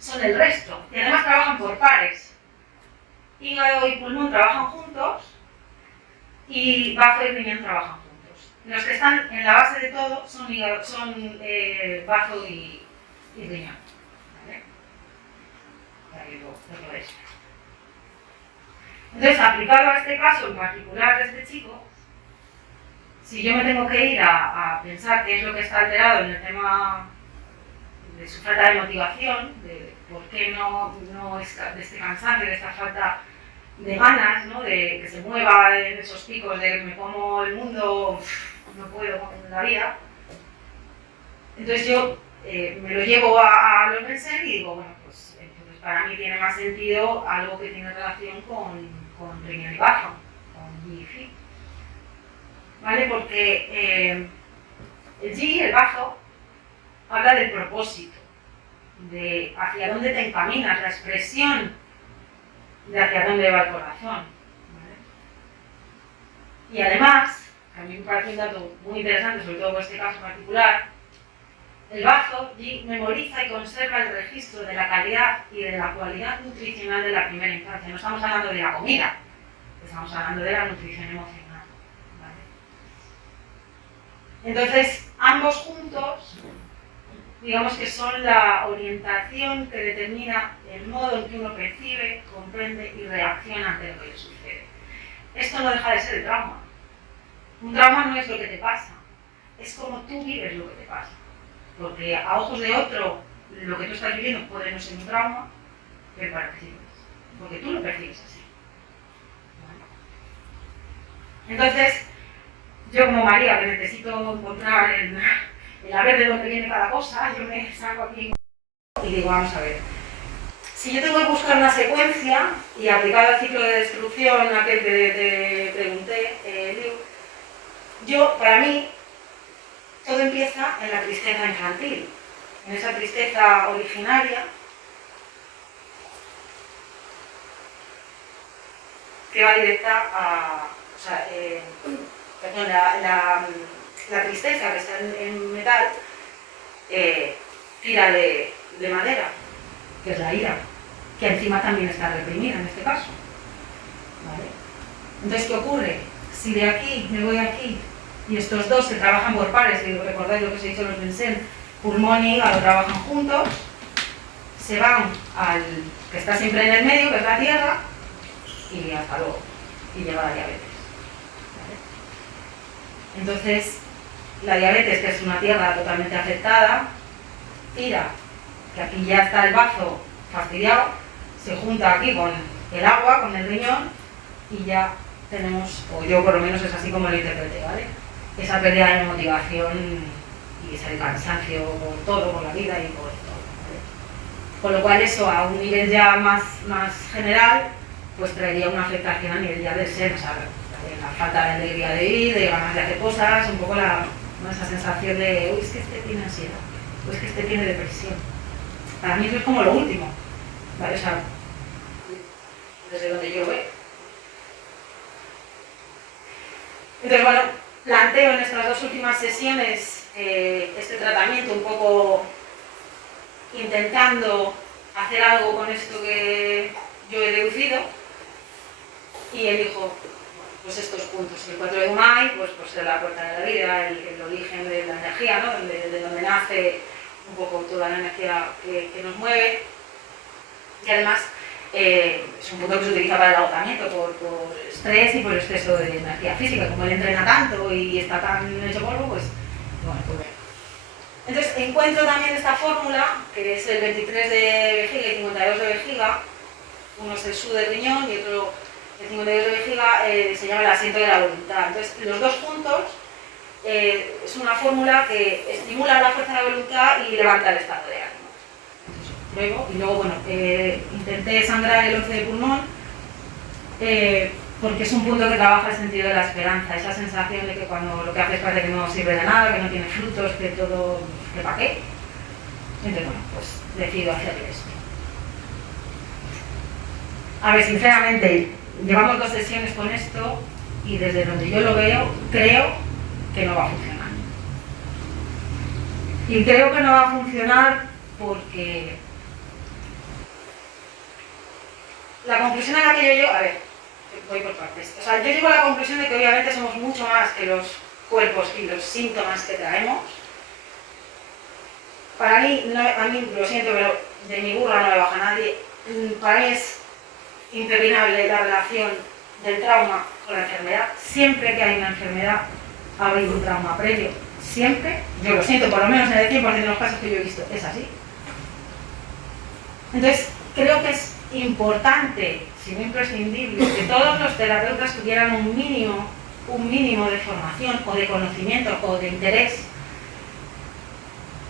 son el resto, y además trabajan por pares. Hígado y pulmón trabajan juntos y bazo y riñón trabajan juntos. Los que están en la base de todo son bazo y riñón. ¿Vale? Ahí lo veis. Entonces, aplicado a este caso en particular de este chico, si yo me tengo que ir a pensar qué es lo que está alterado en el tema de su falta de motivación, de por qué no de este cansancio, de esta falta de ganas, ¿no? De que se mueva en esos picos de me como el mundo, no puedo con la vida. Entonces yo me lo llevo a los Bensen y digo, bueno, pues entonces para mí tiene más sentido algo que tiene relación con riñón y bazo, con Ji y Fi. ¿Vale? Porque el Ji, el bazo, habla del propósito, de hacia dónde te encaminas, la expresión de hacia dónde va el corazón. ¿Vale? Y además, que a mí me parece un dato muy interesante, sobre todo por este caso particular, el bazo memoriza y conserva el registro de la calidad y de la cualidad nutricional de la primera infancia. No estamos hablando de la comida, estamos hablando de la nutrición emocional. ¿Vale? Entonces, ambos juntos, digamos que son la orientación que determina el modo en que uno percibe, comprende y reacciona ante lo que le sucede. Esto no deja de ser el trauma. Un trauma no es lo que te pasa, es como tú vives lo que te pasa. Porque a ojos de otro, lo que tú estás viviendo puede no ser un trauma, pero para ti sí lo es. Porque tú lo percibes así. Entonces, yo como María, que necesito encontrar el a ver de dónde viene cada cosa, yo me saco aquí y digo, vamos a ver. Si yo tengo que buscar una secuencia y aplicado al ciclo de destrucción, aquel que te pregunté, Liu, para mí, todo empieza en la tristeza infantil, en esa tristeza originaria que va directa a, o sea, perdón, la tristeza que está en metal tira de madera, que es la ira, que encima también está reprimida en este caso. ¿Vale? Entonces, ¿qué ocurre? Si de aquí me voy aquí, y estos dos que trabajan por pares, y recordáis lo que os he dicho los Bensen, pulmón y hígado trabajan juntos, se van al que está siempre en el medio, que es la tierra, y hasta luego, y llega la diabetes. ¿Vale? Entonces, la diabetes, que es una tierra totalmente afectada, tira, que aquí ya está el bazo fastidiado, se junta aquí con el agua, con el riñón, y ya tenemos, o yo por lo menos es así como lo interpreté, ¿vale? Esa pérdida de motivación y ese cansancio por todo, por la vida y por todo, ¿vale? Con lo cual eso a un nivel ya más general, pues traería una afectación a nivel ya del ser, o sea, la falta de alegría de vivir, de ganas de hacer cosas, un poco esa sensación de, uy, es que este tiene ansiedad, o es que este tiene depresión. Para mí eso es como lo último, ¿vale? O sea, desde donde yo lo veo. Entonces, bueno, planteo en estas dos últimas sesiones este tratamiento un poco intentando hacer algo con esto que yo he deducido y elijo pues estos puntos. El 4 de Umay, pues es la puerta de la vida, el origen de la energía, ¿no? de donde nace un poco toda la energía que nos mueve, y además es un punto que se utiliza para el agotamiento por estrés y por exceso de energía física. Como él entrena tanto y está tan hecho polvo, pues bueno, pues bueno. Entonces encuentro también esta fórmula, que es el 23 de vejiga y 52 de vejiga. Uno es el su del riñón y otro el 52 de vejiga, se llama el asiento de la voluntad. Entonces los dos juntos es una fórmula que estimula la fuerza de la voluntad y levanta el estado de ánimo. Luego, bueno, intenté sangrar el 11 de pulmón porque es un punto que trabaja el sentido de la esperanza, esa sensación de que cuando lo que haces parece que no sirve de nada, que no tiene frutos, que todo, que para qué. Entonces, bueno, pues decido hacerle esto. A ver, sinceramente, llevamos 2 sesiones con esto y desde donde yo lo veo, creo que no va a funcionar. Y creo que no va a funcionar porque la conclusión a la que yo llego, a ver, voy por partes. O sea, yo llego a la conclusión de que obviamente somos mucho más que los cuerpos y los síntomas que traemos. Para mí, a mí lo siento, pero de mi burra no me baja nadie. Para mí es impepinable la relación del trauma con la enfermedad. Siempre que hay una enfermedad ha habido un trauma previo. Siempre, yo lo siento, por lo menos en el 100% de los casos que yo he visto, es así. Entonces, creo que es importante, si no imprescindible, que todos los terapeutas tuvieran un mínimo de formación o de conocimiento o de interés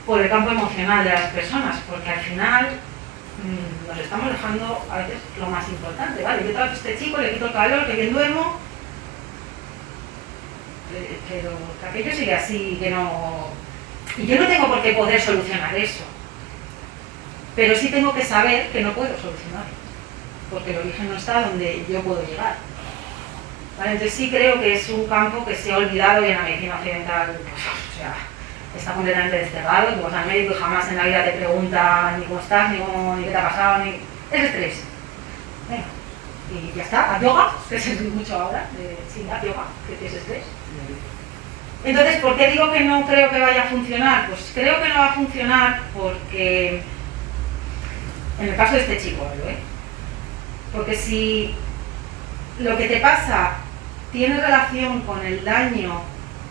por el campo emocional de las personas, porque al final nos estamos dejando a veces lo más importante, ¿vale? Yo trato a este chico, le quito el calor, que bien duermo, pero que aquello sigue así, que no... Y yo no tengo por qué poder solucionar eso, pero sí tengo que saber que no puedo solucionarlo, porque el origen no está donde yo puedo llegar. ¿Vale? Entonces sí creo que es un campo que se ha olvidado y en la medicina occidental, pues, o sea, está completamente desterrado. Tú vas al médico y jamás en la vida te pregunta ni cómo estás, ni qué te ha pasado, ni... Es estrés. Venga. Y ya está, haz yoga, que se dice mucho ahora, sí, haz yoga, que es estrés. Entonces, ¿por qué digo que no creo que vaya a funcionar? Pues creo que no va a funcionar porque, en el caso de este chico, porque si lo que te pasa tiene relación con el daño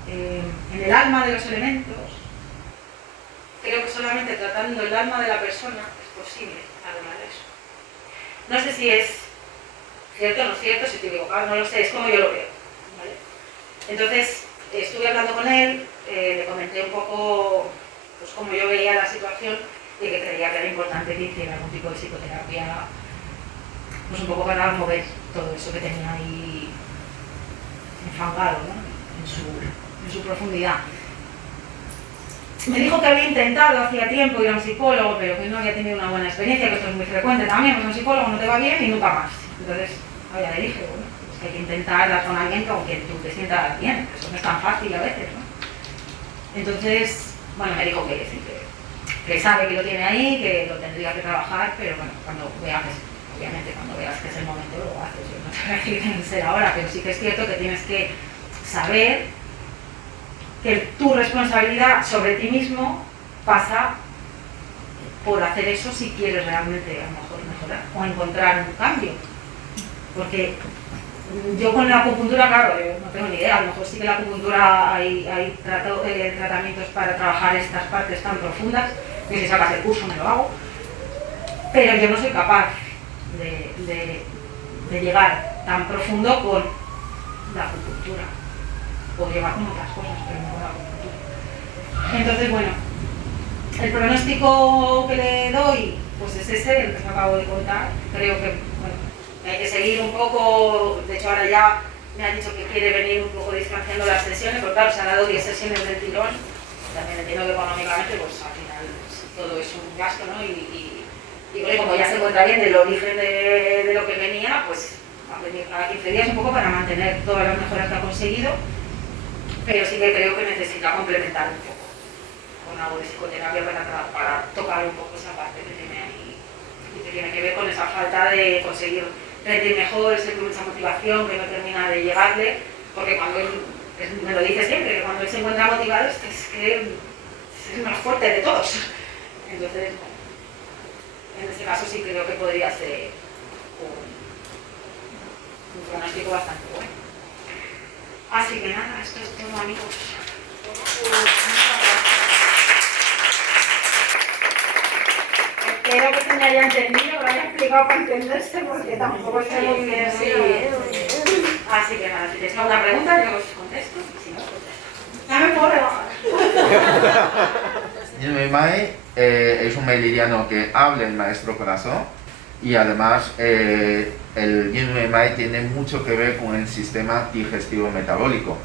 en el alma de los elementos, creo que solamente tratando el alma de la persona es posible arreglar eso. No sé si es cierto o no cierto, si estoy equivocado, no lo sé, es como yo lo veo, ¿vale? Entonces, estuve hablando con él, le comenté un poco pues, cómo yo veía la situación y que creía que era importante que hiciera algún tipo de psicoterapia, pues un poco para mover todo eso que tenía ahí enfangado, ¿no? en su profundidad. Me dijo que había intentado hacía tiempo ir a un psicólogo, pero que no había tenido una buena experiencia, que esto es muy frecuente también, pues un psicólogo no te va bien y nunca más. Entonces, ya le dije, bueno, pues que hay que intentar dar con alguien con quien tú te sientas bien, eso no es tan fácil a veces, ¿no? Entonces, bueno, me dijo que sí, que sabe que lo tiene ahí, que lo tendría que trabajar, pero bueno, cuando veas, obviamente cuando veas que es el momento lo haces. Yo no te voy a decir que tiene que ser ahora, pero sí que es cierto que tienes que saber que tu responsabilidad sobre ti mismo pasa por hacer eso si quieres realmente a lo mejor mejorar o encontrar un cambio. Porque yo con la acupuntura, claro, yo no tengo ni idea, a lo mejor sí que la acupuntura hay tratamientos para trabajar estas partes tan profundas, que si sacas el curso me lo hago, pero yo no soy capaz de llegar tan profundo con la acupuntura. O llevar con otras cosas, pero no con la acupuntura. Entonces, bueno, el pronóstico que le doy, pues es ese, el que os acabo de contar. Creo que, bueno, hay que seguir un poco, de hecho ahora ya me ha dicho que quiere venir un poco distanciando las sesiones, porque claro, se han dado 10 sesiones del tirón, también entiendo que económicamente, pues al final todo es un gasto, ¿no? Y bueno, como ya se encuentra bien del origen de lo que venía, pues va a venir cada 15 días un poco para mantener todas las mejoras que ha conseguido. Pero sí que creo que necesita complementar un poco con algo de psicoterapia para tocar un poco esa parte que tiene ahí y que tiene que ver con esa falta de conseguir rendir mejor, ese mucha motivación que no termina de llegarle, porque cuando él, me lo dice siempre, que cuando él se encuentra motivado es que es el más fuerte de todos. Entonces, bueno, en este caso sí creo que podría ser un pronóstico bastante bueno. Así que nada, esto es todo, amigos. Espero que se me haya entendido, lo haya explicado para entenderse, porque tampoco sé muy bien. Sí. Así que nada, si tenéis alguna pregunta, yo os contesto, y si no, contesto. Ya me puedo rebajar. Yin Wei Mai es un meridiano que habla el maestro corazón y además el Yin Wei Mai tiene mucho que ver con el sistema digestivo metabólico,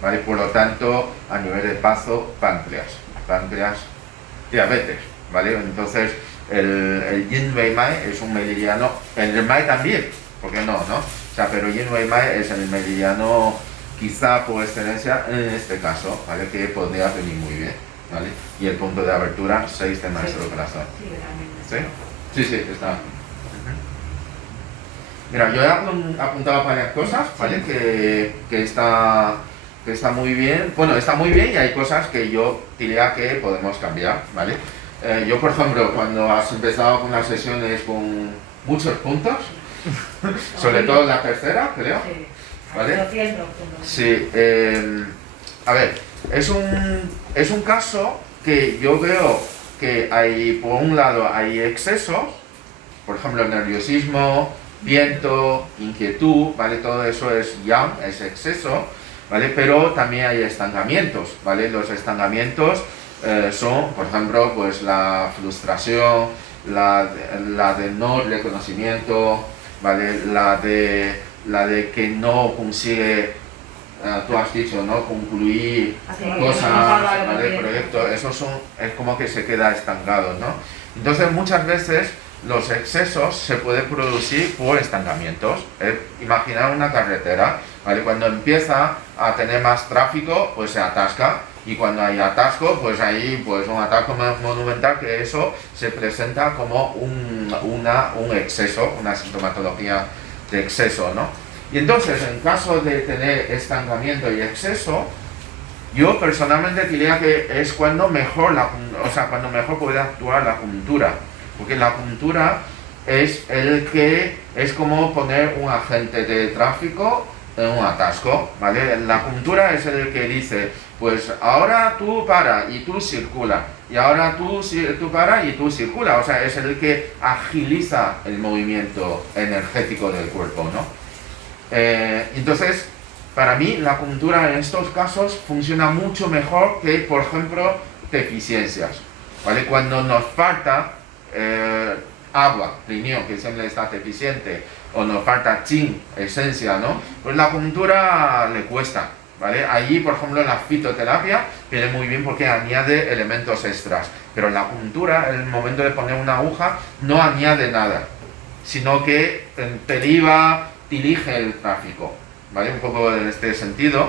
¿vale? Por lo tanto, a nivel de paso, páncreas, diabetes, ¿vale? Entonces, el Yin Wei Mai es un meridiano, el Mai también, ¿por qué no? O sea, pero Yin Wei Mai es el meridiano quizá por excelencia en este caso, ¿vale? Que podría venir muy bien, ¿vale? Y el punto de abertura, 6 de maestro corazón. ¿Sí? Sí, está. Mira, yo he apuntado varias cosas, ¿vale? Que está muy bien. Bueno, está muy bien y hay cosas que yo diría que podemos cambiar, ¿vale? Yo, por ejemplo, cuando has empezado con las sesiones con muchos puntos, sobre todo la tercera, creo, ¿vale? Sí, a ver, es un caso que yo veo que hay, por un lado, hay excesos, por ejemplo, nerviosismo, viento, inquietud, ¿vale? Todo eso es yang, es exceso, ¿vale? Pero también hay estancamientos, ¿vale? Los estancamientos son, por ejemplo, pues la frustración, la de no reconocimiento, ¿vale? La de que no consigue, tú has dicho, ¿no? Concluir cosas, ¿vale? Proyectos, eso es como que se queda estancado, ¿no? Entonces muchas veces los excesos se pueden producir por estancamientos. Imaginar una carretera, ¿vale? Cuando empieza a tener más tráfico, pues se atasca. Y cuando hay atasco, pues hay pues un atasco monumental, que eso se presenta como un exceso, una sintomatología de exceso, ¿no? Y entonces, en caso de tener estancamiento y exceso, yo personalmente diría que es cuando mejor puede actuar la acupuntura, porque la acupuntura es como poner un agente de tráfico en un atasco, ¿vale? La acupuntura es el que dice, pues ahora tú para y tú circula, y ahora tú para y tú circula, o sea, es el que agiliza el movimiento energético del cuerpo, ¿no? Entonces, para mí la acupuntura en estos casos funciona mucho mejor que, por ejemplo, deficiencias, ¿vale? Cuando nos falta agua, riñón, que siempre está deficiente, o nos falta zinc, esencia, ¿no? Pues la acupuntura le cuesta, ¿vale? Allí, por ejemplo, en la fitoterapia viene muy bien porque añade elementos extras, pero en la acupuntura, en el momento de poner una aguja, no añade nada, sino que dirige el tráfico, ¿vale? Un poco en este sentido.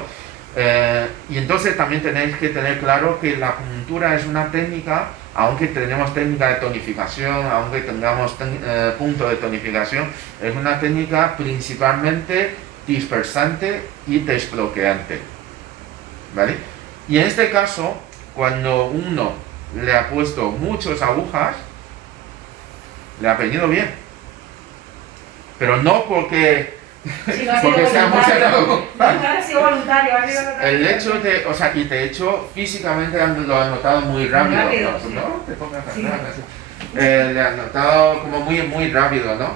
Y entonces también tenéis que tener claro que la acupuntura es una técnica, aunque tenemos técnica de tonificación, aunque tengamos punto de tonificación, es una técnica principalmente dispersante y desbloqueante, ¿vale? Y en este caso, cuando uno le ha puesto muchas agujas, le ha venido bien, pero no porque Si no ha sido porque sea mucha voluntario. agua. No ha sido voluntario, ha sido El hecho de, o sea, y de hecho físicamente lo ha notado muy rápido, rápido, ¿no? sí. ¿No? Te pongas Sí. atrás, así. Le ha notado como muy rápido, ¿no?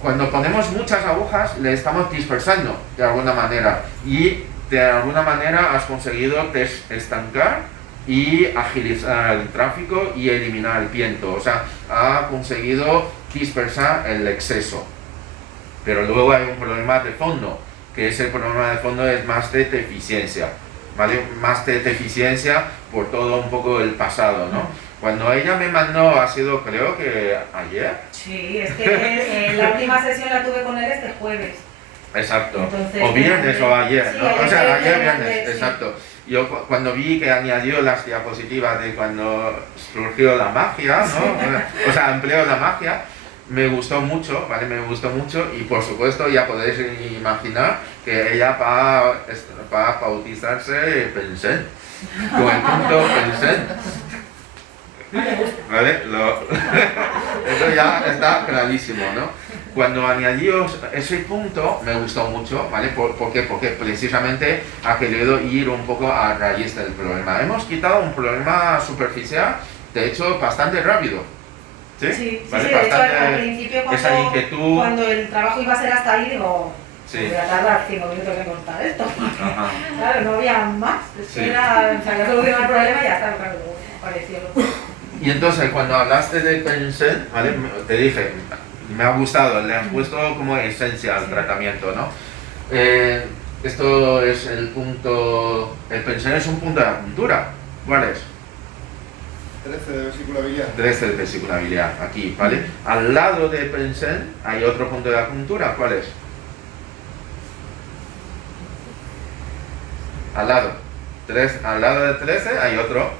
Cuando ponemos muchas agujas le estamos dispersando de alguna manera y de alguna manera has conseguido estancar y agilizar el tráfico y eliminar el viento, o sea, ha conseguido dispersar el exceso. Pero luego hay un problema de fondo, que ese problema de fondo es más de deficiencia, ¿vale? Más de deficiencia por todo un poco el pasado, ¿no? Cuando ella me mandó, ha sido creo que ayer. Sí, es que la última sesión la tuve con él este jueves. Exacto. Entonces, o viernes o ayer, sí, ¿no? O sea, ayer viernes, viernes, sí. exacto. Yo cuando vi que añadió las diapositivas de cuando surgió la magia, ¿no? O sea, empleó la magia. Me gustó mucho, ¿vale? Me gustó mucho y por supuesto ya podéis imaginar que ella va a bautizarse Pensen, con el punto Pensen. ¿Vale? Eso ya está clarísimo, ¿no? Cuando añadió ese punto me gustó mucho, ¿vale? ¿Por qué? Porque precisamente ha querido ir un poco a raíz del problema. Hemos quitado un problema superficial, de hecho, bastante rápido. ¿Sí? Sí, ¿Vale? sí, de hecho Bastante al principio esa inquietud. cuando el trabajo iba a ser hasta ahí, digo, Sí. voy a tardar 5 minutos en contar esto. Ajá. Claro, no había más, es que Sí. era, o sea, ya solucionar el problema y ya está, claro, apareció. Y entonces cuando hablaste de Pensen, ¿vale? Te dije, me ha gustado, le has puesto como esencia al tratamiento, ¿no? Esto es el punto, el Pensen es un punto de acupuntura, ¿cuál es? 13 de vesícula biliar. 13 de vesícula biliar, aquí, ¿vale? Al lado de Pensen hay otro punto de acupuntura, ¿cuál es? Al lado. Al lado de 13 hay otro.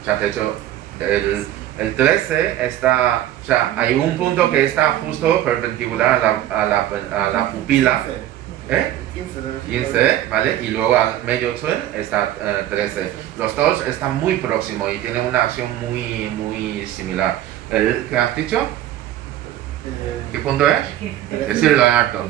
O sea, de hecho, el 13 está, o sea, hay un punto que está justo perpendicular a la pupila. 15. ¿Eh? 15 de vesícula 15, ¿vale? Y luego al medio twin está 13. Los dos están muy próximos y tienen una acción muy similar. ¿Qué has dicho? ¿Qué punto es? Decirlo en alto.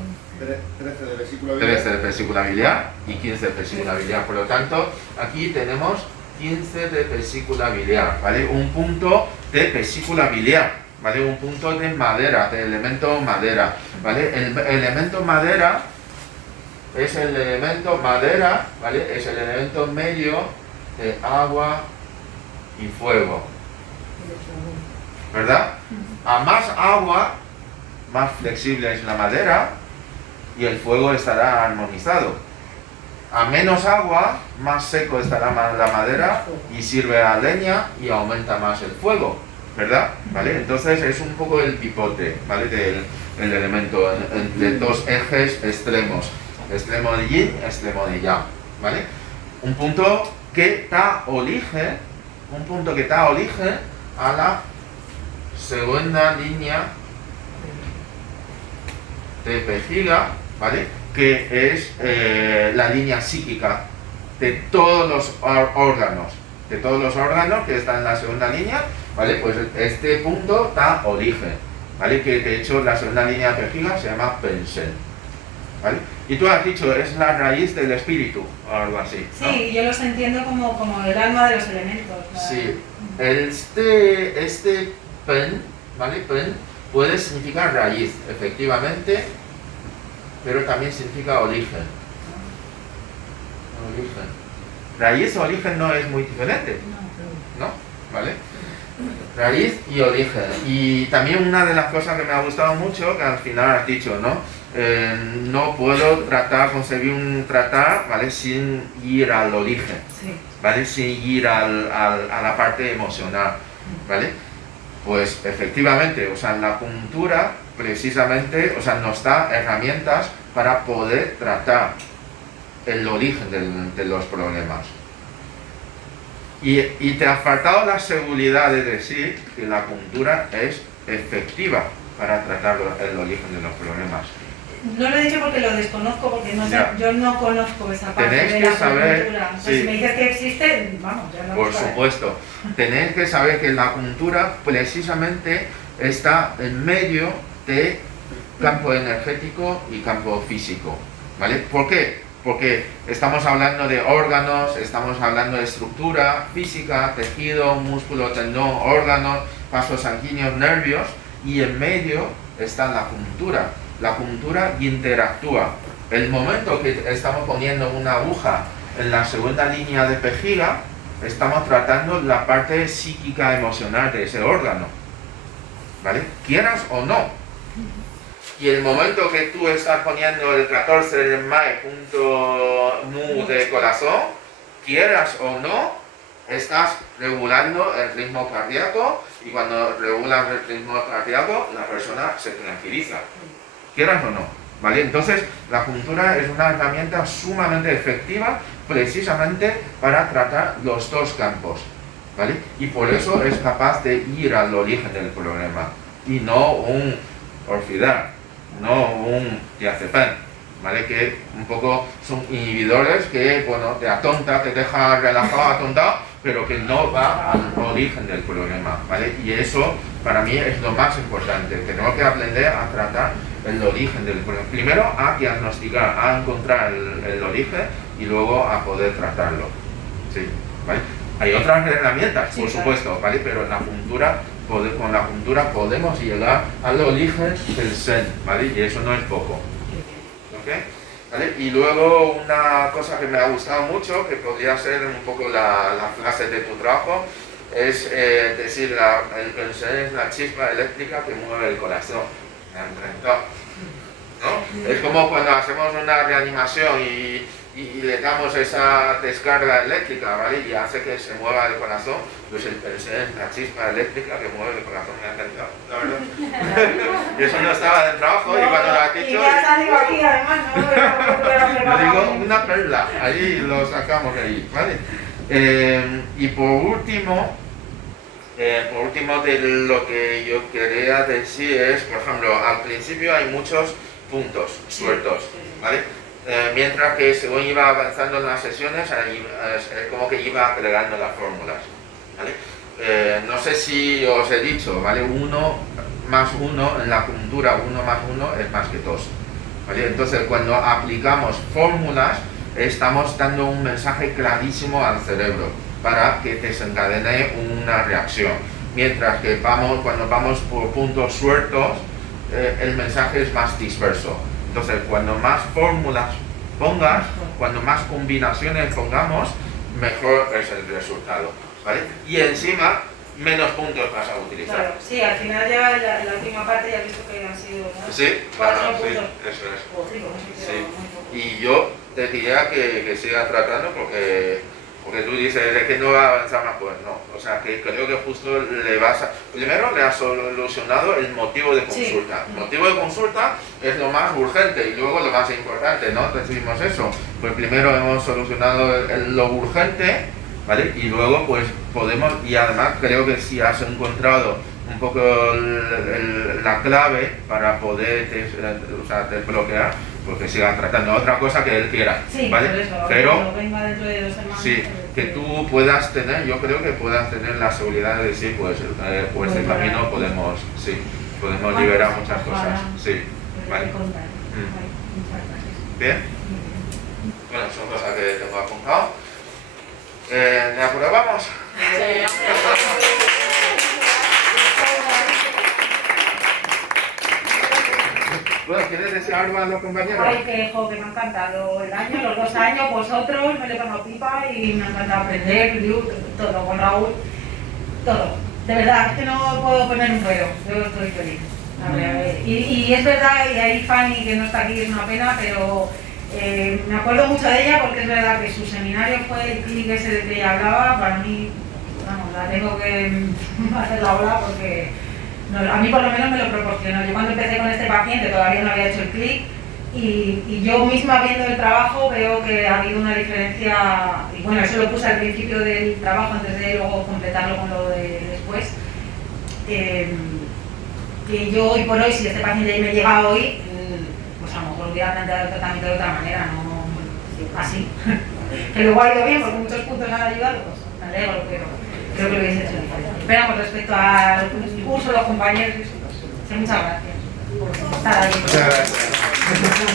13 de vesícula biliar. 13 de vesícula biliar y 15 de vesícula biliar. Por lo tanto, aquí tenemos 15 de vesícula biliar, ¿vale? Un punto de vesícula biliar, ¿vale? Un punto de madera, de elemento madera, ¿vale? El elemento madera es el elemento madera, ¿vale? Es el elemento medio de agua y fuego, ¿verdad? A más agua, más flexible es la madera y el fuego estará armonizado. A menos agua, más seco estará la madera y sirve a leña y aumenta más el fuego, ¿verdad? ¿Vale? Entonces es un poco el pivote, ¿vale? Del elemento, de dos ejes extremos. Extremo de yin, extremo de yang, ¿vale? Un punto que da origen a la segunda línea de vejiga, ¿vale? Que es la línea psíquica de todos los órganos, que están en la segunda línea, ¿vale? Pues este punto da origen, ¿vale? Que de hecho la segunda línea de vejiga se llama Pensen, ¿vale? Y tú has dicho, es la raíz del espíritu, o algo así, ¿no? Sí, yo los entiendo como el alma de los elementos. ¿No? Sí, este pen, ¿vale? Pen puede significar raíz, efectivamente, pero también significa origen. Raíz o origen no es muy diferente, ¿no? ¿Vale? Raíz y origen. Y también una de las cosas que me ha gustado mucho, que al final has dicho, ¿no? No puedo conseguir un tratar, ¿vale? Sin ir al origen, ¿vale? Sin ir a la parte emocional, ¿vale? Pues efectivamente, o sea, la acupuntura precisamente, o sea, nos da herramientas para poder tratar el origen de los problemas. Y te ha faltado la seguridad de decir que la acupuntura es efectiva para tratar el origen de los problemas. No lo he dicho porque lo desconozco, porque no sé, yo no conozco esa parte Tenéis de que la saber, acupuntura. O sea, sí. si me dices que existe, vamos, ya lo Por supuesto. Tenéis que saber que la acupuntura precisamente está en medio de campo energético y campo físico, ¿vale? ¿Por qué? Porque estamos hablando de órganos, estamos hablando de estructura física, tejido, músculo, tendón, órganos, vasos sanguíneos, nervios, y en medio está la acupuntura. La acupuntura interactúa. El momento que estamos poniendo una aguja en la segunda línea de vejiga, estamos tratando la parte psíquica emocional de ese órgano, ¿vale? Quieras o no. Y el momento que tú estás poniendo el 14 de mayo punto de corazón, quieras o no, estás regulando el ritmo cardíaco, y cuando regulas el ritmo cardíaco, la persona se tranquiliza. Quieras o no, ¿vale? Entonces, la acupuntura es una herramienta sumamente efectiva precisamente para tratar los dos campos, ¿vale? Y por eso es capaz de ir al origen del problema, y no un orfidar, no un diazepam, ¿vale? Que un poco son inhibidores que, bueno, te atonta, te deja relajado, atontado, pero que no va al origen del problema, ¿vale? Y eso, para mí, es lo más importante. Tenemos que aprender a tratar el origen del problema. Primero a diagnosticar, a encontrar el origen, y luego a poder tratarlo, ¿sí? ¿Vale? Hay otras herramientas, por supuesto, ¿vale? Pero la acupuntura, con la acupuntura podemos llegar al origen del Zen, ¿vale? Y eso no es poco. ¿Okay? ¿Vale? Y luego una cosa que me ha gustado mucho, que podría ser un poco la frase de tu trabajo, es decir, el Zen es la chispa eléctrica que mueve el corazón. Me ha encantado, ¿no? Es como cuando hacemos una reanimación y le damos esa descarga eléctrica, ¿vale? Y hace que se mueva el corazón. Pues el Zen es la chispa eléctrica que mueve el corazón. Me ha encantado, la verdad. Y eso no estaba en el trabajo, no, y cuando lo has dicho... Y ya salido aquí, además, ¿no? Yo digo una perla, ahí lo sacamos de ahí, ¿vale? Y por último, de lo que yo quería decir es, por ejemplo, al principio hay muchos puntos sueltos, ¿vale? Mientras que según iba avanzando en las sesiones, es como que iba agregando las fórmulas, ¿vale? No sé si os he dicho, ¿vale? 1 más 1 en la acupuntura, 1 más 1 es más que 2, ¿vale? Entonces, cuando aplicamos fórmulas, estamos dando un mensaje clarísimo al cerebro para que desencadene una reacción. Mientras que cuando vamos por puntos sueltos, el mensaje es más disperso. Entonces, cuando más fórmulas pongas, cuando más combinaciones pongamos, mejor es el resultado, ¿vale? Y encima, menos puntos vas a utilizar. Claro, sí, al final ya la última parte ya he visto que han sido, ¿no? Sí, 4 claro, puntos. sí, eso es. O 5, no sé qué, Sí. muy poco. Y yo te diría que sigas tratando porque tú dices es que no va a avanzar más, pues no. O sea, que creo que justo primero le has solucionado el motivo de consulta. Sí. El motivo de consulta es lo más urgente y luego lo más importante, ¿no? Decimos eso. Pues primero hemos solucionado lo urgente, ¿vale? Y luego pues podemos, y además creo que si has encontrado un poco la clave para poder desbloquear, pues que sigan tratando. Otra cosa que él quiera, Sí, ¿vale? por eso, Pero cuando venga dentro de 2 semanas. sí, que tú puedas tener, yo creo que puedas tener la seguridad de decir, pues por este camino podemos liberar muchas cosas. Sí, vale. Bien. Bueno, son cosas que tengo apuntado. ¿Le aprobamos? Sí. Bueno, ¿quieres desear algo a los compañeros? Ay, que me ha encantado el año, los 2 años, vosotros, me lo he tomado pipa y me ha encantado aprender, todo, con Raúl, todo. De verdad, es que no puedo poner un pero, yo estoy feliz. Y es verdad, y ahí Fanny, que no está aquí, es una pena, pero me acuerdo mucho de ella porque es verdad que su seminario fue el clic ese de que ella hablaba, para mí, vamos, la tengo que hacer la ola porque a mí por lo menos me lo proporcionó. Yo cuando empecé con este paciente todavía no había hecho el clic y yo misma viendo el trabajo veo que ha habido una diferencia, y bueno, eso lo puse al principio del trabajo antes de luego completarlo con lo de después. Que yo hoy por hoy, si este paciente me llega hoy, pues a lo mejor hubiera planteado el tratamiento de otra manera, no así. Que luego ha ido bien porque muchos puntos han ayudado, pues me alegro, pero creo que lo hubiese hecho diferente. Esperamos respecto al curso, los compañeros, muchas gracias por estar ahí. Muchas gracias.